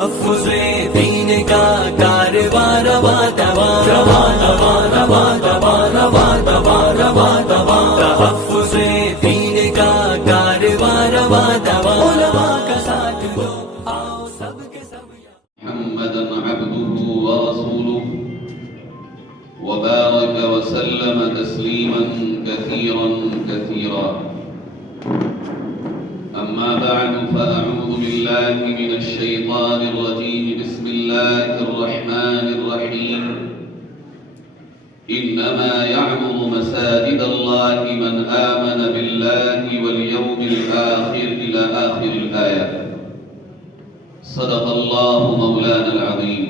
تحفظ دین کا کارواں رواں رواں رواں رواں رواں رواں رواں رواں رواں رواں تحفظ دین کا کارواں رواں رواں علماء کا ساتھ دو آؤ سب کے سب محمدا عبده ورسوله وبارك وسلم تسليما كثيرا كثيرا أما بعد فأعوذ بالله من الشيطان الرجيم بسم الله الرحمن الرحيم إنما يعمر مساجد الله من آمن بالله واليوم الآخر إلى آخر الآية صدق الله مولانا العظيم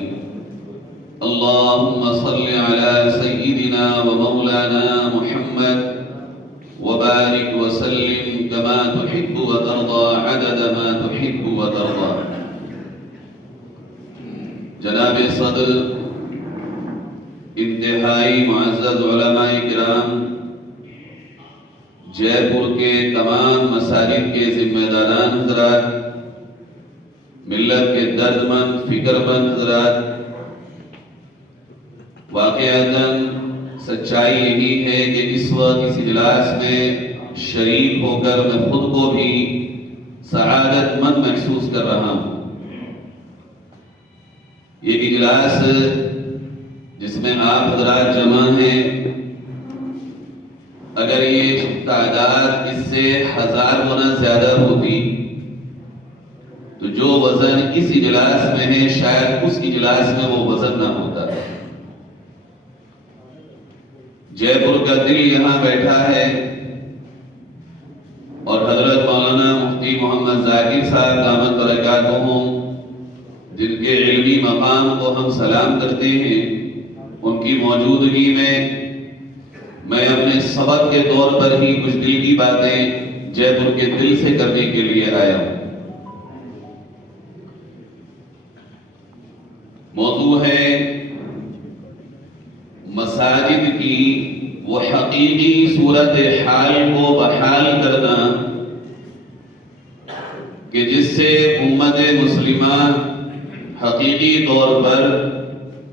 اللهم صل على سيدنا ومولانا محمد وبارك وسلم كما تحب وترضى عدد ما تحب وترضى جناب صدر انتہائی معزز علماء کرام جے پور کے تمام مساجد کے ذمہ داران حضرات ملت کے درد مند فکر مند حضرات واقعتاً سچائی یہی ہے کہ اس وقت اس اجلاس میں شریک ہو کر میں خود کو بھی سعادت مند محسوس کر رہا ہوں۔ یہ اجلاس جس میں آپ حضرات جمع ہیں، اگر یہ تعداد اس سے 1000 گنا زیادہ ہوتی تو جو وزن اس اجلاس میں ہے شاید اس اجلاس میں وہ وزن نہ ہوتا۔ جے پور کا دل یہاں بیٹھا ہے اور حضرت مولانا مفتی محمد ذاکر صاحب دامت برکاتہم جن کے علمی مقام کو ہم سلام کرتے ہیں، ان کی موجودگی میں اپنے سبق کے طور پر ہی کچھ دل کی باتیں جے پور کے دل سے کرنے کے لیے آیا ہوں۔ موضوع ہے مساجد کی وہ حقیقی صورت حال کو بحال کرنا کہ جس سے امت مسلمہ حقیقی طور پر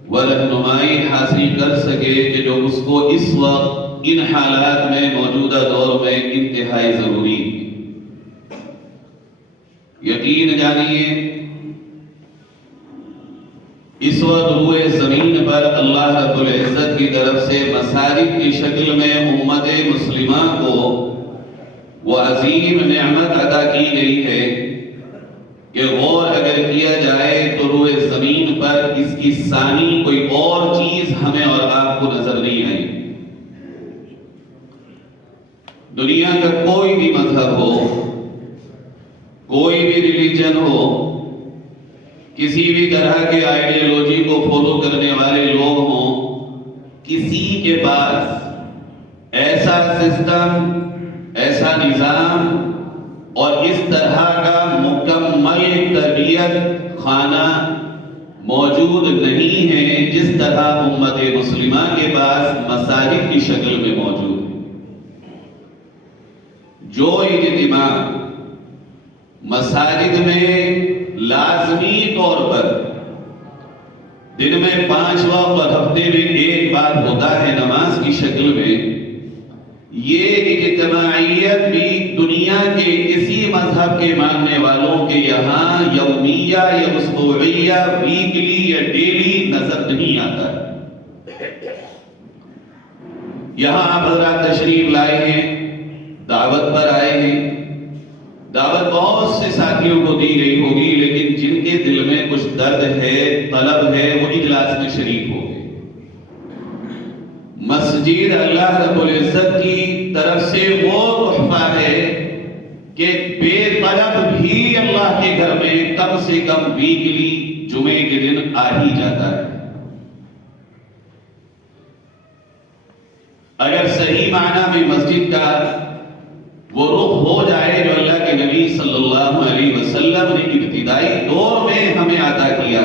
وہ رہنمائی حاصل کر سکے کہ جو اس کو اس وقت ان حالات میں موجودہ دور میں انتہائی ضروری ہے۔ یقین جانیے اس وقت روئے زمین پر اللہ رب العزت کی طرف سے مساجد کی شکل میں امت مسلمہ کو وہ عظیم نعمت عطا کی گئی ہے کہ غور اگر کیا جائے تو روئے زمین پر اس کی ثانی کوئی اور چیز ہمیں اور آپ کو نظر نہیں آئی۔ دنیا کا کوئی بھی مذہب ہو، کوئی بھی ریلیجن ہو، کسی بھی طرح کے آئیڈیالوجی کو فالو کرنے والے لوگ ہوں، کسی کے پاس ایسا سسٹم، ایسا نظام اور اس طرح کا مکمل تربیت خانہ موجود نہیں ہے جس طرح امت مسلمہ کے پاس مساجد کی شکل میں موجود ہے۔ جو اجتماع مساجد میں لازمی طور پر دن میں 5 وقت اور ہفتے میں 1 بار ہوتا ہے نماز کی شکل میں، یہ اجتماعیت بھی دنیا کے کسی مذہب کے ماننے والوں کے یہاں یومیہ یا اسبوعیہ، ویکلی یا ڈیلی نظر نہیں آتا ہے۔ یہاں آپ حضرات تشریف لائے ہیں، دعوت پر آئے ہیں، دعوت بہت سے ساتھیوں کو دی گئی ہوگی، لیکن جن کے دل میں کچھ درد ہے، طلب ہے، وہ اجلاس میں شریک ہو گئے۔ مسجد اللہ رب العزت کی طرف سے وہ تحفہ ہے کہ بے طلب بھی اللہ کے گھر میں کم سے کم ویکلی جمعے کے دن آ ہی جاتا ہے۔ اگر صحیح معنی میں مسجد کا وہ رخ ہو جائے جو اللہ کے نبی صلی اللہ علیہ وسلم نے ابتدائی دور میں ہمیں عطا کیا،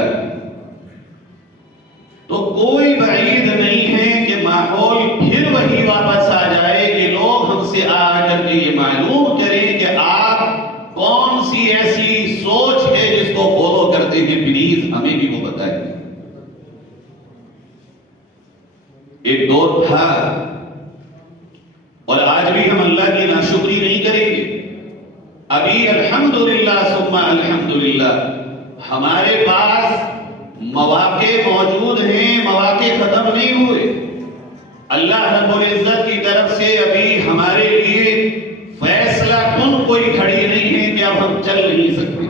تو کوئی بعید نہیں ہے کہ ماحول پھر وہی واپس آ جائے کہ لوگ ہم سے آ کر کے یہ معلوم کریں کہ آپ کون سی ایسی سوچ ہے جس کو فالو کرتے ہیں پلیز ہمیں بھی وہ بتائیں. ایک دور تھا اور آج بھی ہم اللہ کی ناشکری نہیں کریں گے. ابھی الحمدللہ ثم الحمدللہ ہمارے پاس مواقع موجود ہیں، مواقع ختم نہیں ہوئے. اللہ رب العزت کی طرف سے ابھی ہمارے لیے فیصلہ کن کوئی کھڑی نہیں ہے کہ اب ہم چل نہیں سکتے،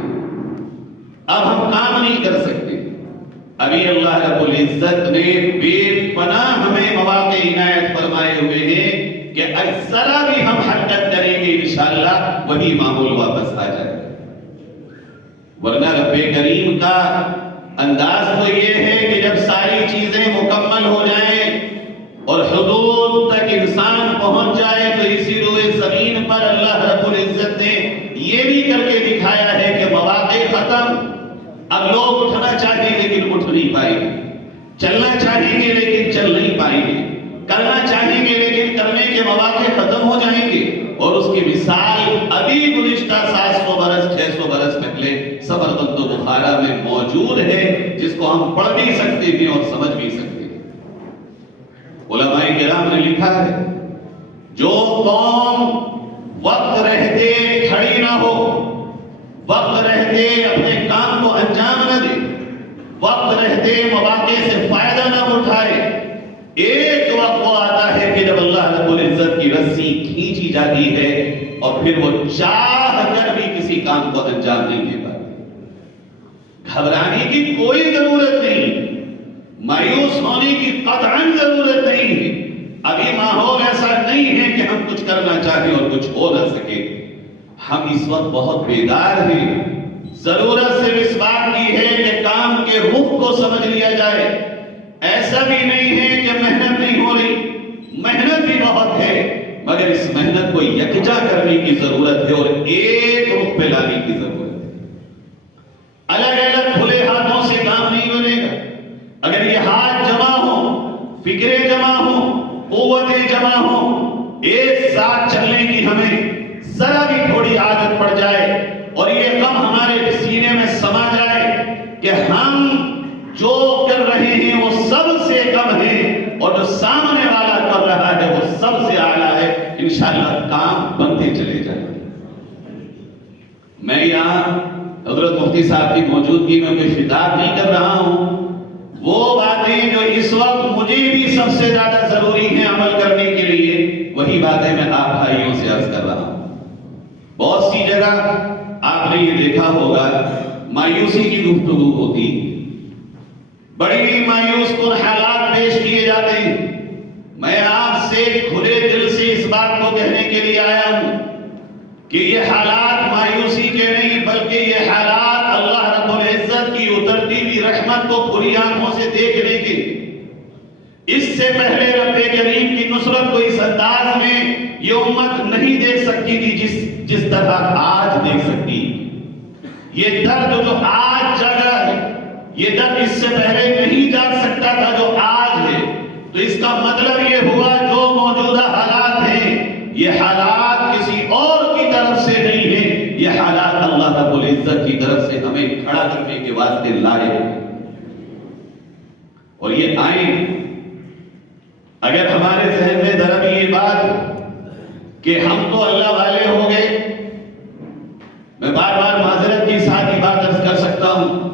اب ہم کام نہیں کر سکتے. ابھی اللہ رب العزت نے بے پناہ ہمیں مواقع عنایت فرمائے ہوئے ہیں کہ ذرا بھی ہم حرکت کریں گے انشاءاللہ وہی معمول واپس آ جائے گا. ورنہ رب کریم کا انداز تو یہ ہے کہ جب ساری چیزیں مکمل ہو جائیں اور حدود تک انسان پہنچ جائے تو اسی روئے زمین پر اللہ رب العزت نے یہ بھی کر کے دکھایا ہے کہ مواقع ختم. اب لوگ اٹھنا چاہیں لیکن اٹھ نہیں پائیں گے، چلنا چاہیں گے لیکن چل نہیں پائیں گے، کرنا چاہیں گے لیکن کرنے کے مواقع ختم ہو جائیں گے. اور اس کی مثال ابھی گزشتہ 700 برس 600 برس پہلے سمرقند و بخارا میں موجود ہے، جس کو ہم پڑھ بھی سکتے ہیں اور سمجھ بھی سکتے ہیں. علماء کرام نے لکھا ہے جو قوم وقت رہتے کھڑی نہ ہو، وقت رہتے اپنے کام کو انجام نہ دے، وقت رہتے مواقع سے فائدہ نہ اٹھائے، ایک وقت وہ آتا ہے کہ جب اللہ رب العزت کی رسی کھینچی جاتی ہے اور پھر وہ چاہ کر بھی کسی کام کو انجام نہیں دے پاتے. گھبرانے کی کوئی ضرورت نہیں، مایوس ہونے کی قطعاً ضرورت نہیں ہے. ابھی ماحول ایسا نہیں ہے کہ ہم کچھ کرنا چاہیں اور کچھ ہو نہ سکے. ہم اس وقت بہت بیدار ہیں. ضرورت صرف اس بات کی ہے کہ کام کے رخ کو سمجھ لیا جائے. ایسا بھی نہیں ہے کہ محنت نہیں ہو رہی، محنت بھی بہت ہے، مگر اس محنت کو یکجا کرنے کی ضرورت ہے اور ایک رخ پہ لانے کی ضرورت ہے. الگ الگ کھلے ہاتھوں سے کام نہیں بنے گا. اگر یہ ہاتھ جمع ہو، فکریں جمع ہو، قوتیں جمع ہو، ایک ساتھ چلنے کی ہمیں ذرا بھی تھوڑی عادت پڑ جائے اور یہ غم ہمارے سینے میں سما جائے کہ ہم جو کر رہے ہیں وہ سب سے کم ہے اور جو سامنے والا کر رہا ہے وہ سب سے اعلیٰ ہے، انشاءاللہ کام بنتے چلے جائیں. میں یہاں حضرت مفتی صاحب کی موجودگی میں کوئی خطاب نہیں کر رہا ہوں. وہ باتیں جو اس وقت مجھے بھی سب سے زیادہ ضروری ہیں عمل کرنے کے لیے، وہی باتیں میں آپ بھائیوں سے عرض کر رہا ہوں. بہت سی جگہ آپ نے یہ دیکھا ہوگا مایوسی کی گفتگو ہوتی، بڑی مایوس کن حالات پیش کیے جاتے ہیں. میں آپ سے کھلے دل سے اس بات کو کہنے کے لیے آیا ہوں کہ یہ حالات مایوسی کے نہیں بلکہ یہ حالات اللہ رب العزت کی اترتی ہوئی رحمت کو کھلی آنکھوں سے دیکھنے کے. اس سے پہلے رب کریم کی نصرت کو اس انداز میں یہ امت نہیں دیکھ سکتی تھی جس طرح آج دیکھ سکتی. یہ درد جو آج جاگا ہے، یہ درد اس سے پہلے نہیں جاگ سکتا تھا جو آج ہے. تو اس کا مطلب یہ ہوا جو موجودہ حالات ہیں یہ حالات کسی اور کی طرف سے نہیں ہے، یہ حالات اللہ رب العزت کی طرف سے ہمیں کھڑا کرنے کے واسطے لائے ہیں. اور یہ آئیں اگر ہمارے ذہن میں ذرا بھی یہ بات کہ ہم تو اللہ والے ہو گئے. میں بار بار معذرت کے ساتھ ہی بات عرض کر سکتا ہوں،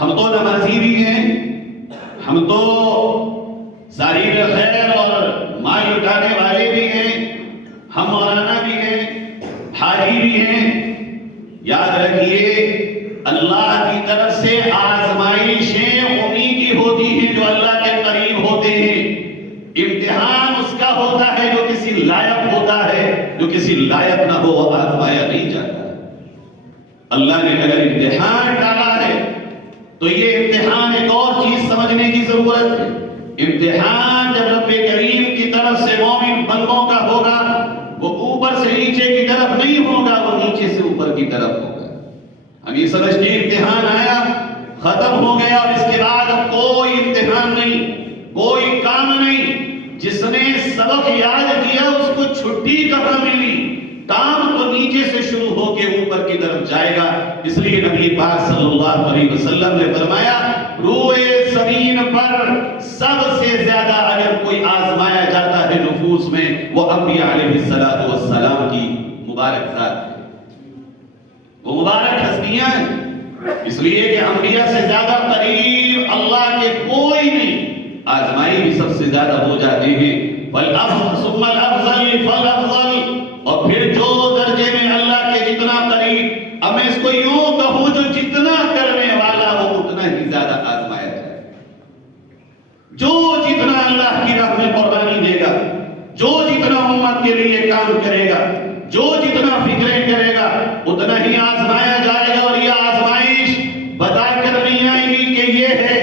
ہم تو نمازی بھی ہیں، ہم تو ظاہر خیر اور مال لٹانے والے بھی ہیں، ہم مولانا بھی ہیں، حاجی بھی ہیں. یاد رکھیے اللہ کی طرف سے آزمائشیں انہی کی ہوتی ہیں جو اللہ کے قریب ہوتے ہیں. امتحان اس کا ہوتا ہے جو کسی لائق ہوتا ہے، جو کسی لائق نہ ہو وہ آزمایا نہیں جاتا. اللہ نے اگر امتحان ڈالا ہے تو یہ امتحان ایک اور چیز سمجھنے کی ضرورت ہے. امتحان جب رب کریم کی طرف سے مومن بندوں کا ہوگا وہ اوپر سے نیچے کی طرف نہیں ہوگا، وہ نیچے سے اوپر کی طرف ہوگا. ہم یہ سمجھتے امتحان آیا ختم ہو گیا اور اس کے بعد اب کوئی امتحان نہیں، کوئی کام نہیں. جس نے سبق یاد کیا اس کو چھٹی کہاں ملی، کام تو نیچے سے شروع ہو کے اوپر کی طرف جائے گا. اس لیے نبی پاک صلی اللہ علیہ وسلم نے فرمایا روئے زمین پر سب سے زیادہ اگر کوئی آزمایا جاتا ہے نفوس میں وہ انبیاء علیہ السلام کی مبارک ذات ہے. وہ مبارک ہستیاں ہیں. اس لیے کہ انبیاء سے زیادہ قریب اللہ کے کوئی نہیں. آزمائی بھی سب سے زیادہ ہو جاتے ہیں. فالافضل ثم الافضل فالافضل. اور پھر جو درجے میں اللہ کے جتنا قریب، اب میں اس کو یوں کہوں جو جتنا کرنے والا وہ اتنا ہی زیادہ آزمایا جائے. جو جتنا اللہ کی راہ میں قربانی دے گا، جو جتنا امت کے لیے کام کرے گا، جو جتنا فکریں کرے گا اتنا ہی آزمایا جائے گا. اور یہ آزمائش بتا کر نہیں آئے گی کہ یہ ہے.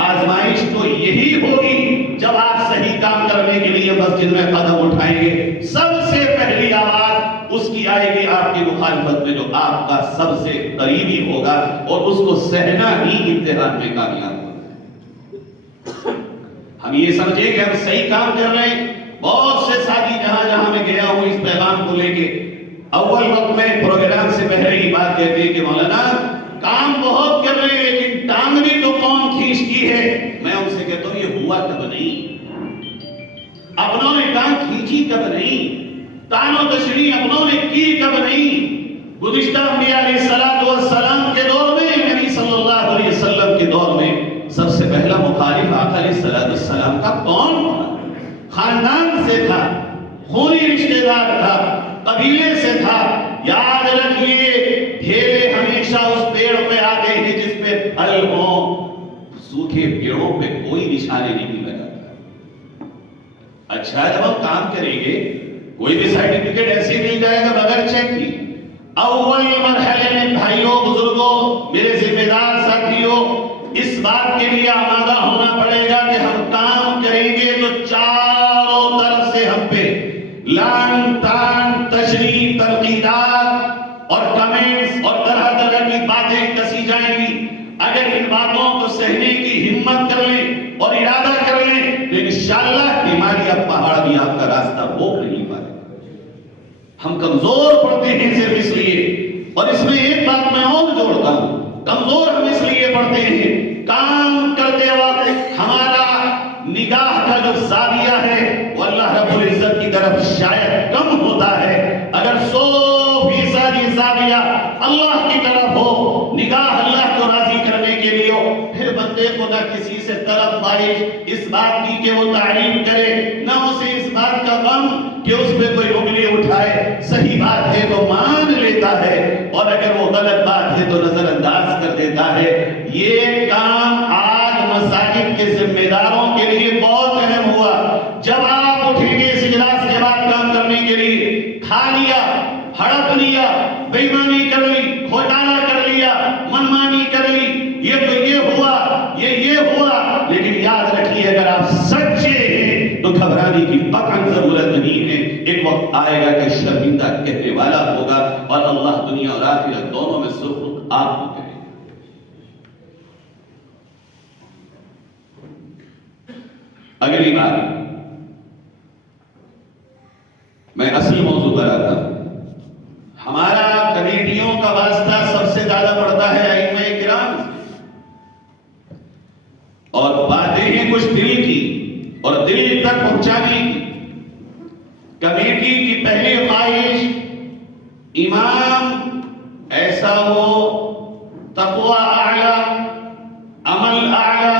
آزمائش تو یہی ہوگی جب آپ صحیح کام کرنے کے لیے مسجد میں قدم اٹھائیں گے. سب سے پہلی آواز اس کی آئے گی آپ کی مخالفت میں جو آپ کا سب سے قریبی ہوگا، اور اس کو سہنا ہی امتحان میں کامیاب ہوگا. ہم یہ سمجھیں کہ ہم صحیح کام کر رہے ہیں. بہت سے ساتھی جہاں میں گیا ہوں اس پیغام کو لے کے اول وقت میں پروگرام سے پہلے ہی بات کہتے ہیں کہ مولانا کام بہت کر رہے ہیں لیکن ٹانگ بھی تو کون کھینچتی ہے. میں ان سے کہتا ہوں یہ ہوا کب نہیں. اپنوں نے ٹانگ کھینچی کب نہیں. تان و تشریح اپنوں نے کی کب نہیں. گزشتہ انبیاء علیہ السلام کے دور میں، نبی صلی اللہ علیہ وسلم کے دور میں سب سے پہلا مخالف آقا علیہ السلام کا کون تھا؟ خاندان سے تھا، خونی رشتہ دار تھا، قبیلے سے تھا. یاد رکھیے ڈھیلے ہمیشہ اس پیڑ پہ آتے ہیں جس پہ پھل ہوں. سوکھے پیڑوں پہ کوئی نشانے نہیں لگاتا. اچھا جب ہم کام کریں گے کوئی بھی سرٹیفکیٹ ایسے مل جائے گا بغیر چیک کی. اول مرحلے میں بھائیوں بزرگوں میرے ذمہ دار ساتھیوں اس بات کے لیے آمادہ ہونا پڑے گا کہ ہم کام کریں گے تو چاروں طرف سے ہم پہ لان تان تشریح تنقیدات اور کمنٹس اور طرح طرح کی باتیں کسی جائیں گی. اگر ان باتوں کو سہنے کی ہمت کر لیں اور ارادہ کر لیں تو انشاءاللہ ہمالیہ پہاڑ بھی آپ کا راستہ روک نہیں پائے. ہم کمزور پڑتے ہیں صرف اس لیے، اور اس میں ایک بات میں اور جوڑتا ہوں، کمزور ہم اس لیے پڑتے ہیں کام کرتے وقت ہمارا نگاہ کا جو زاویہ ہے وہ اللہ رب العزت کی طرف شاید کم ہوتا ہے. اگر 100% زاویہ اللہ کی طرف ہو، نگاہ اللہ کو راضی کرنے کے لیے ہو، پھر بندے کو نہ کسی سے طلب خواہش اس بات کی کہ وہ تعریف کرے، نہ اسے اس بات کا غم کہ اس پہ کوئی انگلی اٹھائے. صحیح بات ہے تو مان لیتا ہے، اور اگر وہ غلط بات ہے تو نظر انداز کر دیتا ہے. یہ کام آج مساجد کے ذمہ داروں کے لیے بہت اہم ہوا. جب آپ اٹھیں گے اس اجلاس کے بعد کام کرنے کے لیے، کھا لیا، ہڑپ لیا، بے ایمانی کر لی، گھوٹالہ کر لیا، منمانی کر لی، یہ تو یہ ہوا، یہ ہوا، لیکن یاد رکھیے اگر آپ سچے ہیں تو گھبرانے کی قطعاً ضرورت نہیں ہے. ایک وقت آئے گا کہ شرمندہ کہنے والا ہوگا، اور اللہ دنیا اور آخرت دونوں میں سرخرخ آپ کو کرے. اگلی بات میں اصل موضوع پر آتا ہوں. ہمارا کمیٹیوں کا واسطہ سب سے زیادہ پڑتا ہے ائمہ کرام سے، اور باتیں ہیں کچھ دل کی اور دل تک پہنچانے کی. کمیٹی کی پہلی خواہش امام ایسا ہو تقوی اعلی، عمل اعلی،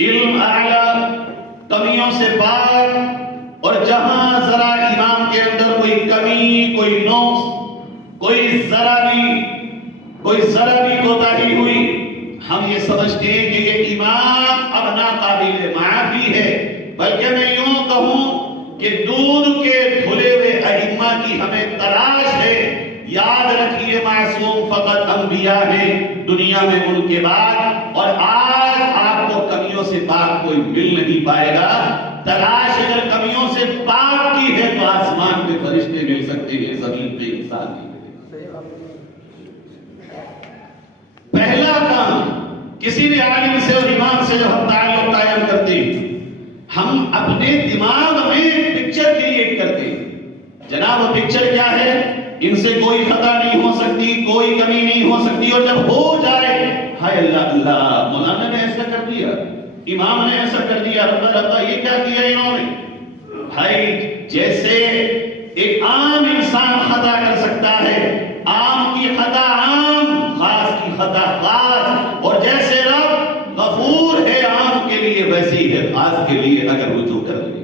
علم اعلی، کمیوں سے پاک. اور جہاں ذرا امام کے اندر کوئی کمی، کوئی نقص، کوئی ذرا بھی کوتاہی ہوئی، ہم یہ سمجھتے ہیں کہ یہ امام اب ناقابل معافی ہے. بلکہ میں یوں کہوں کہ دودھ کے دھلے ہوئے ائمہ کی ہمیں تلاش ہے. یاد رکھیے معصوم فقط انبیاء ہیں دنیا میں ان کے بعد، اور آج آپ کو کمیوں سے پاک کوئی مل نہیں پائے گا. تلاش اگر کمیوں سے پاک کی ہے تو آسمان پہ فرشتے مل سکتے ہیں، زمین پہ انسان نہیں ملے. پہلا کام کسی بھی عالم سے اور امام سے جب ہم تعلق قائم کرتے ہیں، ہم اپنے دماغ میں پکچر کریٹ کرتے ہیں جناب وہ پکچر کیا ہے؟ ان سے کوئی خطا نہیں ہو سکتی، کوئی کمی نہیں ہو سکتی، اور جب ہو جائے ہائے اللہ اللہ، مولانا نے ایسا کر دیا، امام نے ایسا کر دیا، رب اللہ یہ کیا کیا انہوں نے؟ بھائی جیسے ایک عام انسان خطا کر سکتا ہے، عام کی خطا عام، خاص کی خطا خاص، اور جیسے رب غفور ہے عام کے لیے ویسے ہی ہے خاص کے لیے اگر رجوع کر لے۔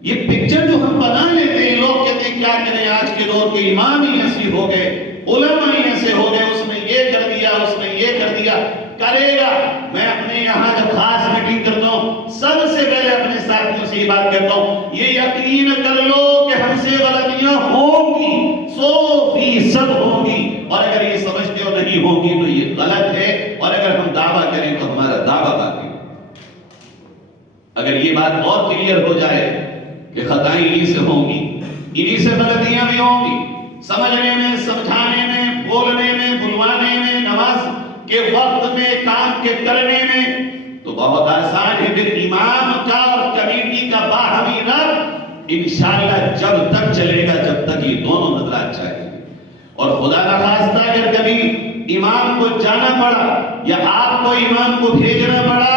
یہ پکچر جو ہم بنا لیتے ہیں، لوگ کہتے ہیں کیا کریں، آج کے دور کے امام ہی ایسے ہو گئے، علماء ہی ایسے ہو گئے، اس نے یہ کر دیا، اس نے یہ کر دیا، کرے گا۔ میں اپنے یہاں جب خاص میٹنگ کرتا ہوں سب سے پہلے اپنے ساتھیوں سے یہ بات کہتا ہوں، یہ یقین کر لو کہ ہم سے غلطیاں ہوں گی، 100% ہوں گی، اور اگر یہ سمجھتے ہو نہیں ہوں گی تو یہ غلط ہے، اور اگر ہم دعویٰ کریں تو ہمارا دعویٰ باقی۔ اگر یہ بات اور کلیئر ہو جائے کہ خطائیں انہی سے ہوں گی، انہی سے غلطیاں بھی ہوں گی، سمجھنے میں، سمجھانے میں، بولنے میں، بلوانے میں، نماز کے وقت میں، کام کے کرنے میں، تو بہت آسان ہے۔ پھر امام کا اور کمیٹی کا باہمی رب انشاءاللہ جب تک چلے گا جب تک یہ دونوں حضرات چاہیے۔ اور خدا نہ خواستہ اگر کبھی امام کو جانا پڑا یا آپ کو امام کو بھیجنا پڑا،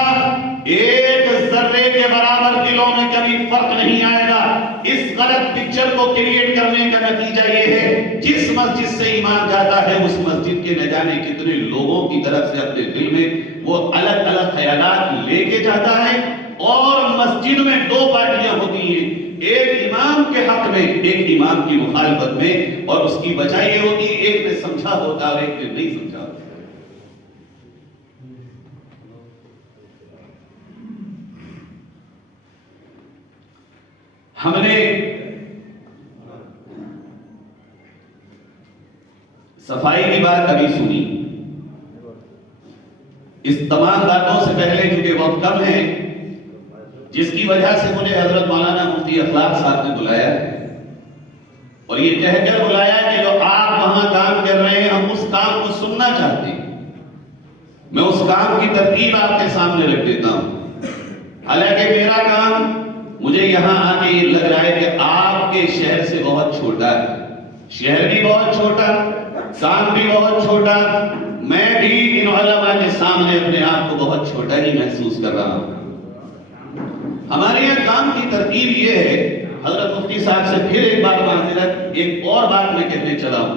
ایک ذرے کے برابر دلوں میں کبھی فرق نہیں آئے گا۔ اس غلط پکچر کو کریٹ کرنے کا نتیجہ یہ ہے، جس مسجد سے امام جاتا ہے اس مسجد کے نہ جانے کتنے لوگوں کی طرف سے اپنے دل میں وہ الگ الگ خیالات لے کے جاتا ہے، اور مسجد میں دو پارٹیاں ہوتی ہیں، ایک امام کے حق میں، ایک امام کی مخالفت میں، اور اس کی وجہ یہ ہوتی ہے ایک نے سمجھا ہوتا اور ایک نے نہیں سمجھا ہوتا۔ ہم نے صفائی کی بات ابھی سنی، اس تمام باتوں سے پہلے کیونکہ وقت کم ہے، جس کی وجہ سے مجھے حضرت مولانا مفتی اخلاق صاحب نے بلایا اور یہ کہہ کر بلایا کہ جو آپ وہاں کام کر رہے ہیں ہم اس کام کو سننا چاہتے ہیں۔ میں اس کام کی ترتیب آپ کے سامنے رکھ دیتا ہوں۔ حالانکہ میرا کام مجھے یہاں آ کے یہ لگ رہا ہے کہ آپ کے شہر سے بہت چھوٹا ہے، شہر بھی بہت چھوٹا، کام بھی بہت چھوٹا، میں بھی ان علماء کے سامنے اپنے آپ کو بہت چھوٹا ہی محسوس کر رہا ہوں۔ ہمارے یہاں کام کی ترتیب یہ ہے، حضرت مفتی صاحب سے پھر ایک بار معذرت، ایک اور بات میں کہنے چلا ہوں۔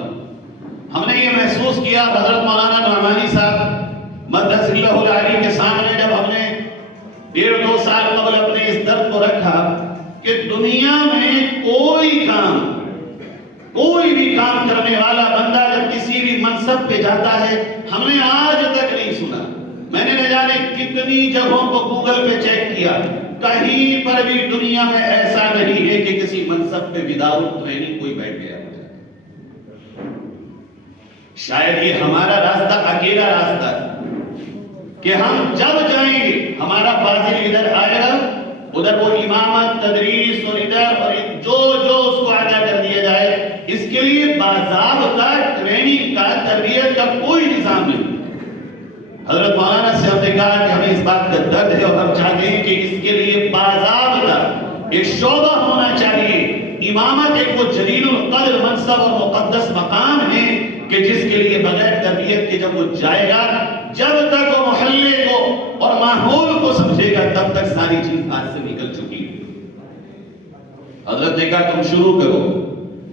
ہم نے یہ محسوس کیا حضرت مولانا نعمانی صاحب مدث اللہ العلی کے سامنے جب ہم نے 1.5-2 سال قبل اپنے اس درد کو رکھا کہ دنیا میں کوئی بھی کام کرنے والا بندہ جب کسی بھی منصب پہ جاتا ہے، ہم نے آج تک نہیں سنا، میں نے نہ جانے کتنی جگہوں کو گوگل پہ چیک کیا، کہیں پر بھی دنیا میں ایسا نہیں ہے کہ کسی منصب پہ وداؤٹ ٹریننگ کوئی بیٹھ گیا۔ شاید یہ ہمارا راستہ اکیلا راستہ ہے کہ ہم جب جائیں گے ہمارا فاضل ادھر آئے گا، ادھر وہ امامت، تدریس اور ادھر اور جو اس کو آگاہ کر دیا جائے، اس کے لیے باضابطہ ٹریننگ کا، تربیت کا کوئی نظام نہیں۔ حضرت مولانا سے ہم نے کہا کہ ہمیں اس بات کا درد ہے اور ہم چاہتے ہیں کہ اس کے لیے باضابطہ ایک شعبہ ہونا چاہیے۔ امامت ایک وہ جلیل القدر منصب اور مقدس مقام ہے کہ جس کے لیے بغیر تربیت کے جب وہ جائے گا، جب تک وہ محلے کو اور ماحول کو سمجھے گا تب تک ساری چیز ہاتھ سے نکل چکی ہے۔ حضرت نے کہا تم شروع کرو۔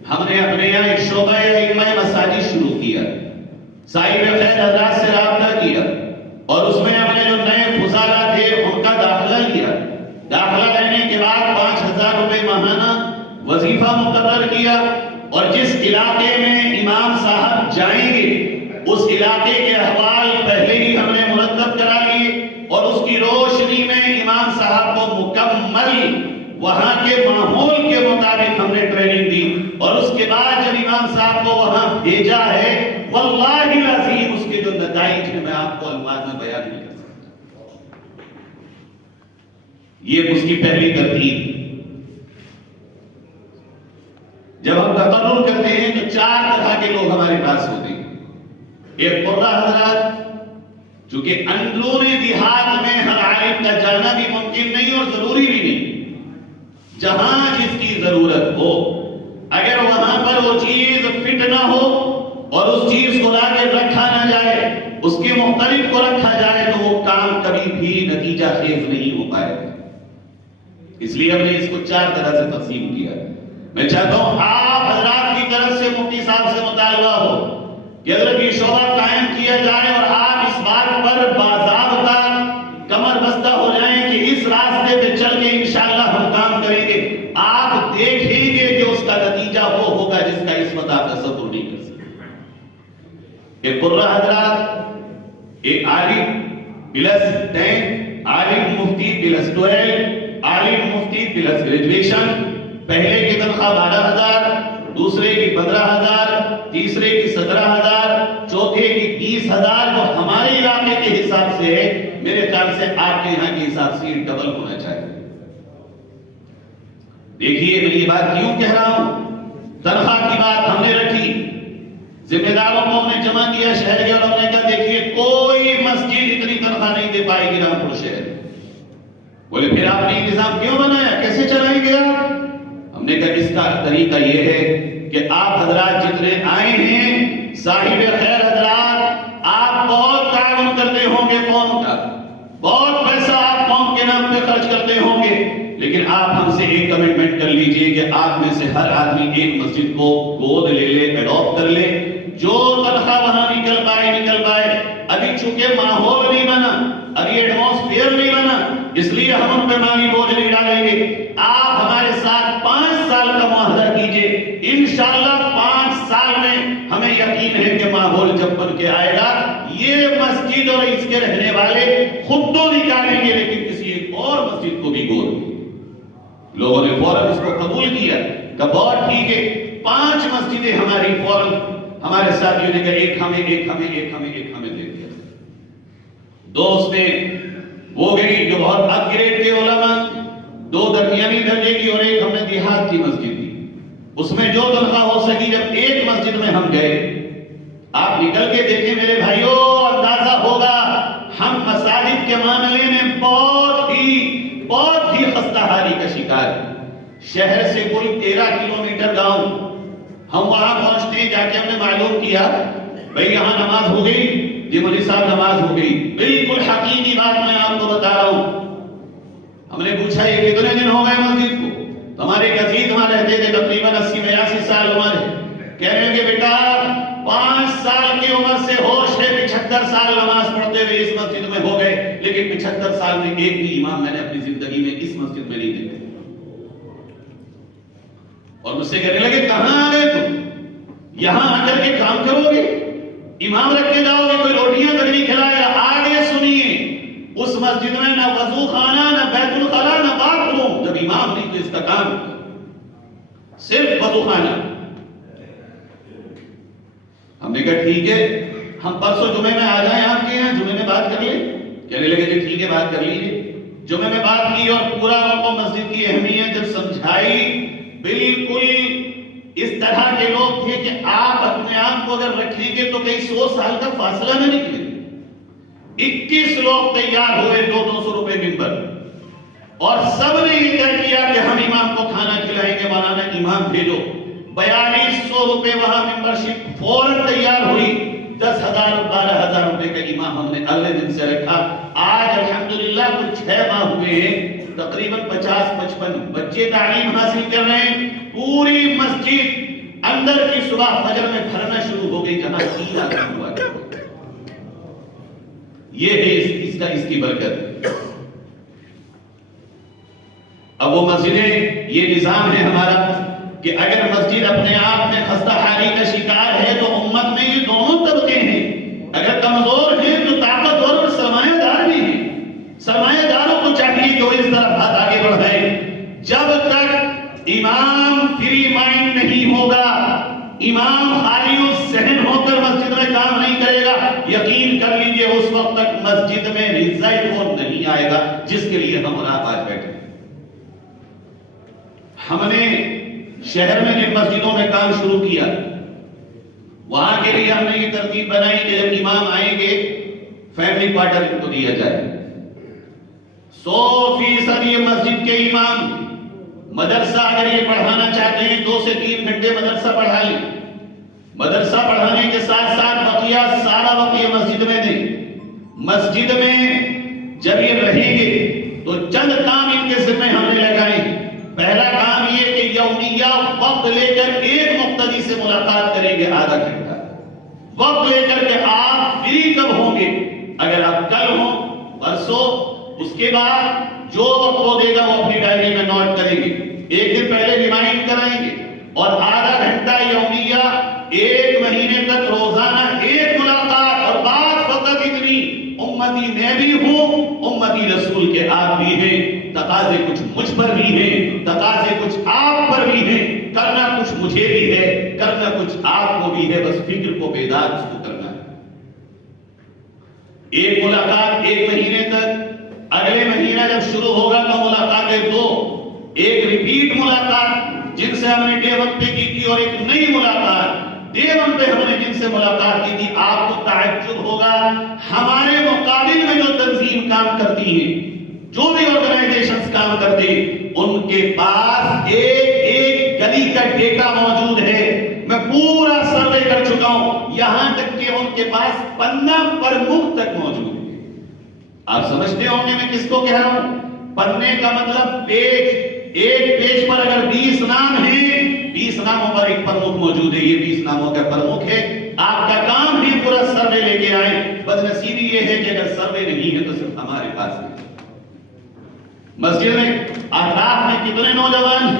ہم نے اپنے یہاں ایک شعبہ ائمہ مساجد شروع کیا، صاحب خیر حضرات سے رابطہ کیا، اور اس میں ہم نے جو نئے فضلاء تھے ان کا داخلہ لیا۔ داخلہ لینے کے بعد 5,000 روپے ماہانہ وظیفہ مقرر کیا، اور جس علاقے میں امام صاحب جائیں گے اس علاقے کے احوال پہلے ہی ہم نے مرتب کرا لیے، اور اس کی روشنی میں امام صاحب کو مکمل وہاں کے ماحول کے مطابق ہم نے ٹریننگ دی، اور اس کے بعد جب امام صاحب کو وہاں بھیجا ہے، واللہ العظیم اس کے جو نتائج ہیں میں آپ کو الفاظ میں بیان نہیں کر سکتا۔ یہ اس کی پہلی ترتیب۔ جب ہم تقرر کرتے ہیں تو 4 طرح کے لوگ ہمارے پاس ہوتے ہیں۔ ایک قرہ حضرات، چونکہ اندرون دیہات میں ہر عالم کا جانا بھی ممکن نہیں اور ضروری بھی نہیں، جہاں جس کی ضرورت ہو، اگر وہاں پر وہ چیز فٹ نہ ہو اور اس چیز کو لا کے رکھا نہ جائے، اس کے مختلف کو رکھا جائے، تو وہ کام کبھی بھی نتیجہ خیز نہیں ہو پائے گا۔ اس لیے ہم نے اس کو 4 طرح سے تقسیم کیا۔ میں چاہتا ہوں آپ حضرات کی طرف سے مفتی صاحب سے مطالبہ ہو کہ حضرت یہ شعبہ قائم کیا جائے، اور آپ اس بات پر باضابطہ کمر بستہ ہو جائیں کہ اس راستے پہ چل کے انشاءاللہ ہم کام کریں گے۔ آپ دیکھیں گے کہ اس کا نتیجہ وہ ہوگا جس کا اس وقت آپ تصور نہیں کر سکتے۔ ایک قرہ حضرات، ایک عالم +10، عالم مفتی +12، عالم مفتی +گریجویشن، پہلے کی تنخواہ 12,000، دوسرے کی 15,000، تیسرے کی 17,000، چوتھے کی 30,000، جو ہمارے علاقے کے حساب سے ہے، میرے خیال سے آپ کے یہاں کے حساب سے ڈبل ہونا چاہیے۔ دیکھیے میں یہ بات کیوں کہہ رہا ہوں، تنخواہ کی بات ہم نے رکھی، ذمہ داروں کو ہم نے جمع کیا شہر کے، اور ہم نے کہا دیکھیے کوئی مسجد اتنی تنخواہ نہیں دے پائے گی رامپور شہر۔ بولے پھر آپ نے نظام کیوں بنایا، کیسے چلائیں گے آپ؟ ہم نے کہا اس کا طریقہ یہ ہے کہ آپ حضرات جتنے آئے ہیں، صاحب خیر حضرات، آپ بہت تعاون کرتے ہوں گے قوم کا، بہت پیسہ آپ قوم کے نام پہ خرچ کرتے ہوں گے، لیکن آپ ہم سے ایک کمٹمنٹ کر لیجئے کہ آپ میں سے ہر آدمی ایک مسجد کو گود لے لے، ایڈاپٹ کر لے، جو تنخواہ وہاں نکل پائے۔ ابھی چونکہ ماحول نہیں بنا، ابھی ایٹماسفیئر نہیں بنا، اس لیے ہم ان پہ مالی بوجھ نہیں ڈالیں گے۔ آپ ہمارے ساتھ 5 سال کا معاہدہ کیجئے، انشاءاللہ 5 سال میں ہمیں یقین ہے کہ ماحول جب بن کے آئے گا، یہ مسجد اور اس کے رہنے والے خود تو نکالیں گے، لیکن کسی ایک اور مسجد کو بھی گود دیں۔ لوگوں نے فوراً اس کو قبول کیا کہ بہت ٹھیک ہے، 5 مسجدیں ہماری فوراً ہمارے ساتھیوں نے کہا ایک ہمیں دے دیا۔ 2 اس میں وہ گئی جو بہت اپ گریڈ کے علماء، 2 درمیانی درجے کی، اور ایک ہم نے دیہات کی مسجد دی۔ اس میں جو تنخواہ ہو سکی، جب ایک مسجد میں ہم گئے، آپ نکل کے دیکھیں میرے بھائیوں، اندازہ ہوگا ہم مساجد کے معاملے میں بہت ہی خستہ حالی کا شکار ہے۔ شہر سے کوئی 13 کلومیٹر گاؤں، ہم وہاں پہنچتے ہیں، جا کے ہم نے معلوم کیا بھئی یہاں نماز ہو گئی، جی مولوی صاحب نماز ہو گئی، بالکل حقیقی بات میں آپ کو بتا رہا ہوں۔ ہم نے پوچھا یہ کتنے دن ہو گئے مسجد کو؟ تو ہمارے ایک عزیز وہاں رہتے تھے، تقریباً 80-82 سال عمر ہے، کہنے لگے بیٹا 5 سال کی عمر سے ہوش ہے، 75 سال نماز پڑھتے ہوئے اس مسجد میں ہو گئے، لیکن 75 سال میں ایک بھی امام میں نے اپنی زندگی میں اس مسجد میں نہیں دیکھا۔ اور مجھ سے کہنے لگے کہاں آ گئے تم؟ یہاں آ کر کے کام کرو گے، امام رکھ کے جاؤ گے، کوئی روٹیاں تک نہیں کھلائے گا۔ آگے سنیے، اس مسجد میں نہ وضو خانہ، نہ بیت الخلاء، نہ باتھ روم۔ جب امام نہیں تو اس کا کام صرف وضو خانہ۔ ہم نے کہا ٹھیک ہے، ہم پرسوں جمعے میں آ جائیں آپ کے یہاں، جمعے میں بات کر لیں۔ کہنے لگے جی ٹھیک ہے بات کر لیجیے۔ جمعے میں بات کی اور پورا ان کو مسجد کی اہمیت جب سمجھائی، بالکل اس طرح کے لوگ تھے کہ آپ اپنے آپ کو اگر رکھیں گے تو کئی 100 سال کا فاصلہ نہ نکلے۔ 21 لوگ تیار ہوئے، 200 روپے ممبر، اور سب نے یہ طے کیا کہ ہم امام کو کھانا کھلائیں گے، مولانا امام بھیجو۔ 4200 روپے وہاں ممبرشپ فوراً تیار ہوئی، 10,000 12,000 روپے کا امام ہم نے اگلے دن سے رکھا۔ آج الحمدللہ کچھ 6 ماہ ہوئے ہیں، تقریباً 50-55 بچے تعلیم حاصل کر رہے ہیں۔ پوری مسجد اندر کی صبح فجر میں بھرنا شروع ہو گئی، جہاں 3 آدمی ہوا کرتے۔ یہ ہے اس کی برکت۔ اب وہ مسجدیں، یہ نظام ہے ہمارا کہ اگر مسجد اپنے آپ میں خستہ حالی کا شکار ہے تو امت میں یہ دونوں طبقے ہیں، اگر کمزور ہیں تو طاقتور اور سرمایہ دار بھی ہیں۔ سرمایہ داروں کو چاہیے کہ وہ اس طرف ہاتھ آگے بڑھائیں۔ جب تک امام فری مائنڈ نہیں ہوگا، امام خالی ذہن ہو کر مسجد میں کام نہیں کرے گا، یقین کر لیجئے اس وقت تک مسجد میں رزلٹ وہ نہیں آئے گا جس کے لیے ہم اور آپ آج بیٹھے۔ ہم نے شہر میں جن مسجدوں میں کام شروع کیا، وہاں کے لیے ہم نے یہ ترتیب بنائی کہ جب امام آئیں گے فیملی کوارٹر ان کو دیا جائے۔ 100% یہ مسجد کے امام مدرسہ اگر یہ پڑھانا چاہتے ہیں 2 سے 3 گھنٹے مدرسہ پڑھا لیں. مدرسہ پڑھانے کے ساتھ ساتھ بقیہ سارا وقت یہ مسجد میں دیں. مسجد میں جب یہ رہیں گے تو چند کام ان کے ذمہ ہم نے لگائے. پہلا کام یہ کہ یومیہ وقت لے کر ایک مقتدی سے ملاقات کریں گے آدھا گھنٹہ. وقت لے کر کے آپ فری کب ہوں گے؟ اگر آپ کل ہوں، پرسوں، اس کے بعد جو وقت وہ دے گا وہ اپنی ڈائری میں نوٹ کریں گے. ایک دن پہلے ریمائنڈ کرائیں گے اور آدھا گھنٹہ یومیہ 1 مہینے تک روزانہ ایک ملاقات. اور بات فقط اتنی، امتی میں بھی ہوں، امتی رسول کے آپ بھی ہیں. تقاضے کچھ مجھ پر بھی ہیں، تقاضے کچھ آپ پر بھی ہیں. کرنا کچھ مجھے بھی ہے، کرنا کچھ آپ کو بھی ہے. بس فکر کو بیدار اس کو کرنا ہے. ایک ملاقات 1 مہینے تک. اگلے مہینہ جب شروع ہوگا تو ملاقاتیں 2. ایک ریپیٹ ملاقات جن سے ہم نے ڈے 1 پہ کی تھی، اور ایک نئی ملاقات ڈے 1 پہ ہم نے جن سے ملاقات کی تھی. آپ کو تعجب ہوگا ہمارے مقابل میں جو تنظیم کام کرتی ہیں، جو بھی آرگنائزیشنز کام کرتے ہیں، ان کے پاس ایک گلی کا ڈیٹا موجود ہے. میں پورا سروے کر چکا ہوں، یہاں تک کہ ان کے پاس پنا پرمکھ تک موجود ہے. آپ سمجھتے ہوں گے میں کس کو کہہ رہا ہوں؟ پنے کا مطلب پیج. ایک پیج پر اگر 20 نام ہیں، 20 ناموں پر ایک پرمکھ موجود ہے. یہ 20 ناموں کا پرمکھ ہے. آپ کا کام بھی پورا سروے لے کے آئیں. بدنصیبی یہ ہے کہ اگر سروے نہیں ہے تو صرف ہمارے پاس ہے. مسجد میں اطراف میں کتنے نوجوان،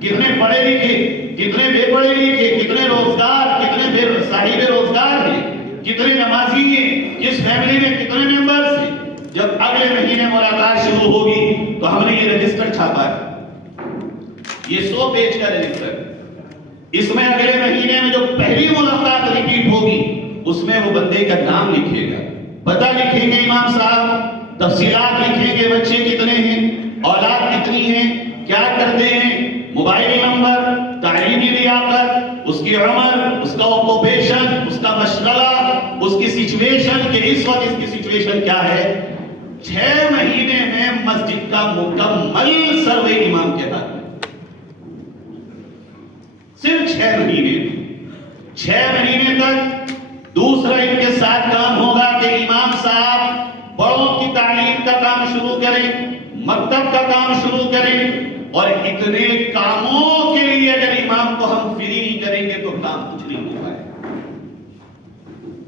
کتنے پڑھے لکھے، کتنے بے پڑھے لکھے، کتنے روزگار، کتنے بے صاحب روزگار ہیں، کتنے نمازی ہیں، کس فیملی میں کتنے ممبرز ہیں. جب اگلے مہینے ملاقات شروع ہوگی تو ہم نے یہ رجسٹر چھاپا ہے. یہ 100 پیج کا رجسٹر. اس میں اگلے مہینے میں جو پہلی ملاقات ریپیٹ ہوگی اس میں وہ بندے کا نام لکھے گا، پتہ لکھیں گے امام صاحب، تفصیلات لکھیں گے، بچے کتنے ہیں، اولاد کتنی ہیں، کیا کرتے ہیں، موبائل نمبر، تعلیمی لیاقت، اس کی عمر، اس کا آکوپیشن، اس کا مشغلہ، اس کی سچویشن کہ اس وقت اس کی سچویشن کیا ہے. 6 مہینے میں مسجد کا مکمل سروے امام کے ہاتھ میں. صرف 6 مہینے. 6 مہینے تک. دوسرا ان کے ساتھ کام ہوگا کہ امام صاحب بڑوں کی تعلیم کا کام شروع کریں، مکتب کا کام شروع کریں. اور اتنے کاموں کے لیے اگر امام کو ہم فری نہیں کریں گے تو کام کچھ نہیں ہو پائے.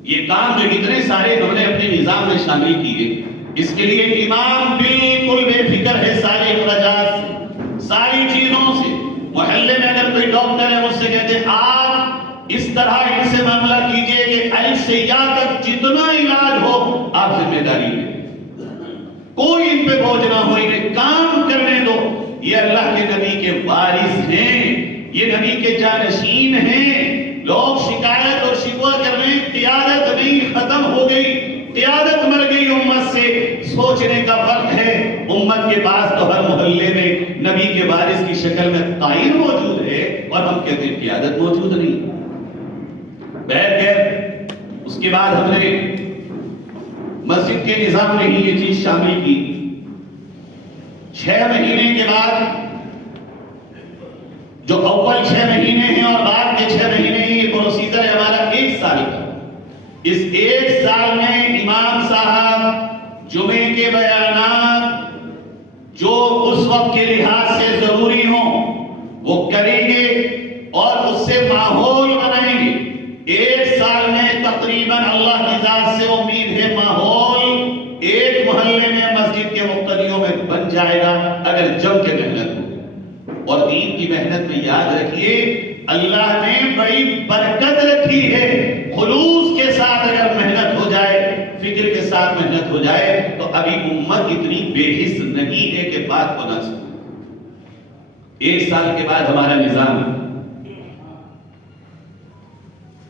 یہ کام جو اتنے سارے ہم نے اپنے نظام میں شامل کیے، اس کے لیے امام بالکل بے فکر ہے سارے اخراجات سے، ساری چیزوں سے. محلے میں اگر کوئی ڈاکٹر ہے اس سے کہتے ہیں آپ اس طرح ان سے معاملہ کیجئے کہ ال سے یا تک جتنا علاج ہو آپ ذمہ داری لیں، کوئی ان پہ بوجھ نہ ہو، انہیں کام کرنے دو. یہ اللہ کے نبی کے وارث ہیں، یہ نبی کے جانشین ہیں. لوگ شکایت اور شکوہ کر رہے ہیں قیادت نہیں، ختم ہو گئی، قیادت مر گئی امت سے. سوچنے کا فرق ہے. امت کے پاس تو ہر محلے میں نبی کے وارث کی شکل میں تعین موجود ہے اور ہم کہتے ہیں قیادت موجود نہیں. بہرکیف اس کے بعد ہم نے مسجد کے نظام میں ہی یہ چیز شامل کی. 6 مہینے کے بعد جو اول 6 مہینے ہیں اور بعد کے 6 مہینے ہیں، یہ پروسیجر ہے ہمارا 1 سال کا. اس 1 سال میں امام صاحب جمعے کے بیانات جو اس وقت کے لحاظ سے ضروری ہوں وہ کریں گے اور اس سے ماحول بنائیں گے. 1 سال میں تقریباً اللہ کی ذات سے امید ہے ماحول ایک محلے میں مسجد کے مقتدیوں میں بن جائے گا اگر جم کے محنت ہو. اور دین کی محنت میں یاد رکھیے اللہ نے بڑی برکت رکھی ہے. خلوص کے ساتھ اگر محنت ہو جائے، فکر کے ساتھ محنت ہو جائے تو ابھی امت اتنی بے حس نہیں ہے کہ بات کو نہ سکے. 1 سال کے بعد ہمارا نظام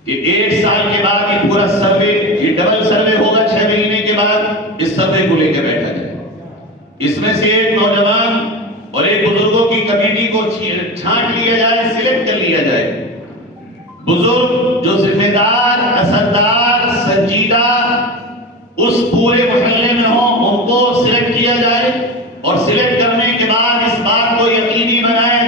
کہ 1 سال کے بعد یہ پورا سروے، یہ ڈبل سروے ہوگا 6 مہینے کے بعد. اس سروے کو لے کے بیٹھا جائے. اس میں سے ایک نوجوان اور ایک بزرگوں کی کمیٹی کو چھانٹ لیا جائے، سلیکٹ کر لیا جائے. بزرگ جو ذمہ دار، اثردار، سنجیدہ اس پورے محلے میں ہوں، ان کو سلیکٹ کیا جائے اور سلیکٹ کرنے کے بعد اس بات کو یقینی بنایا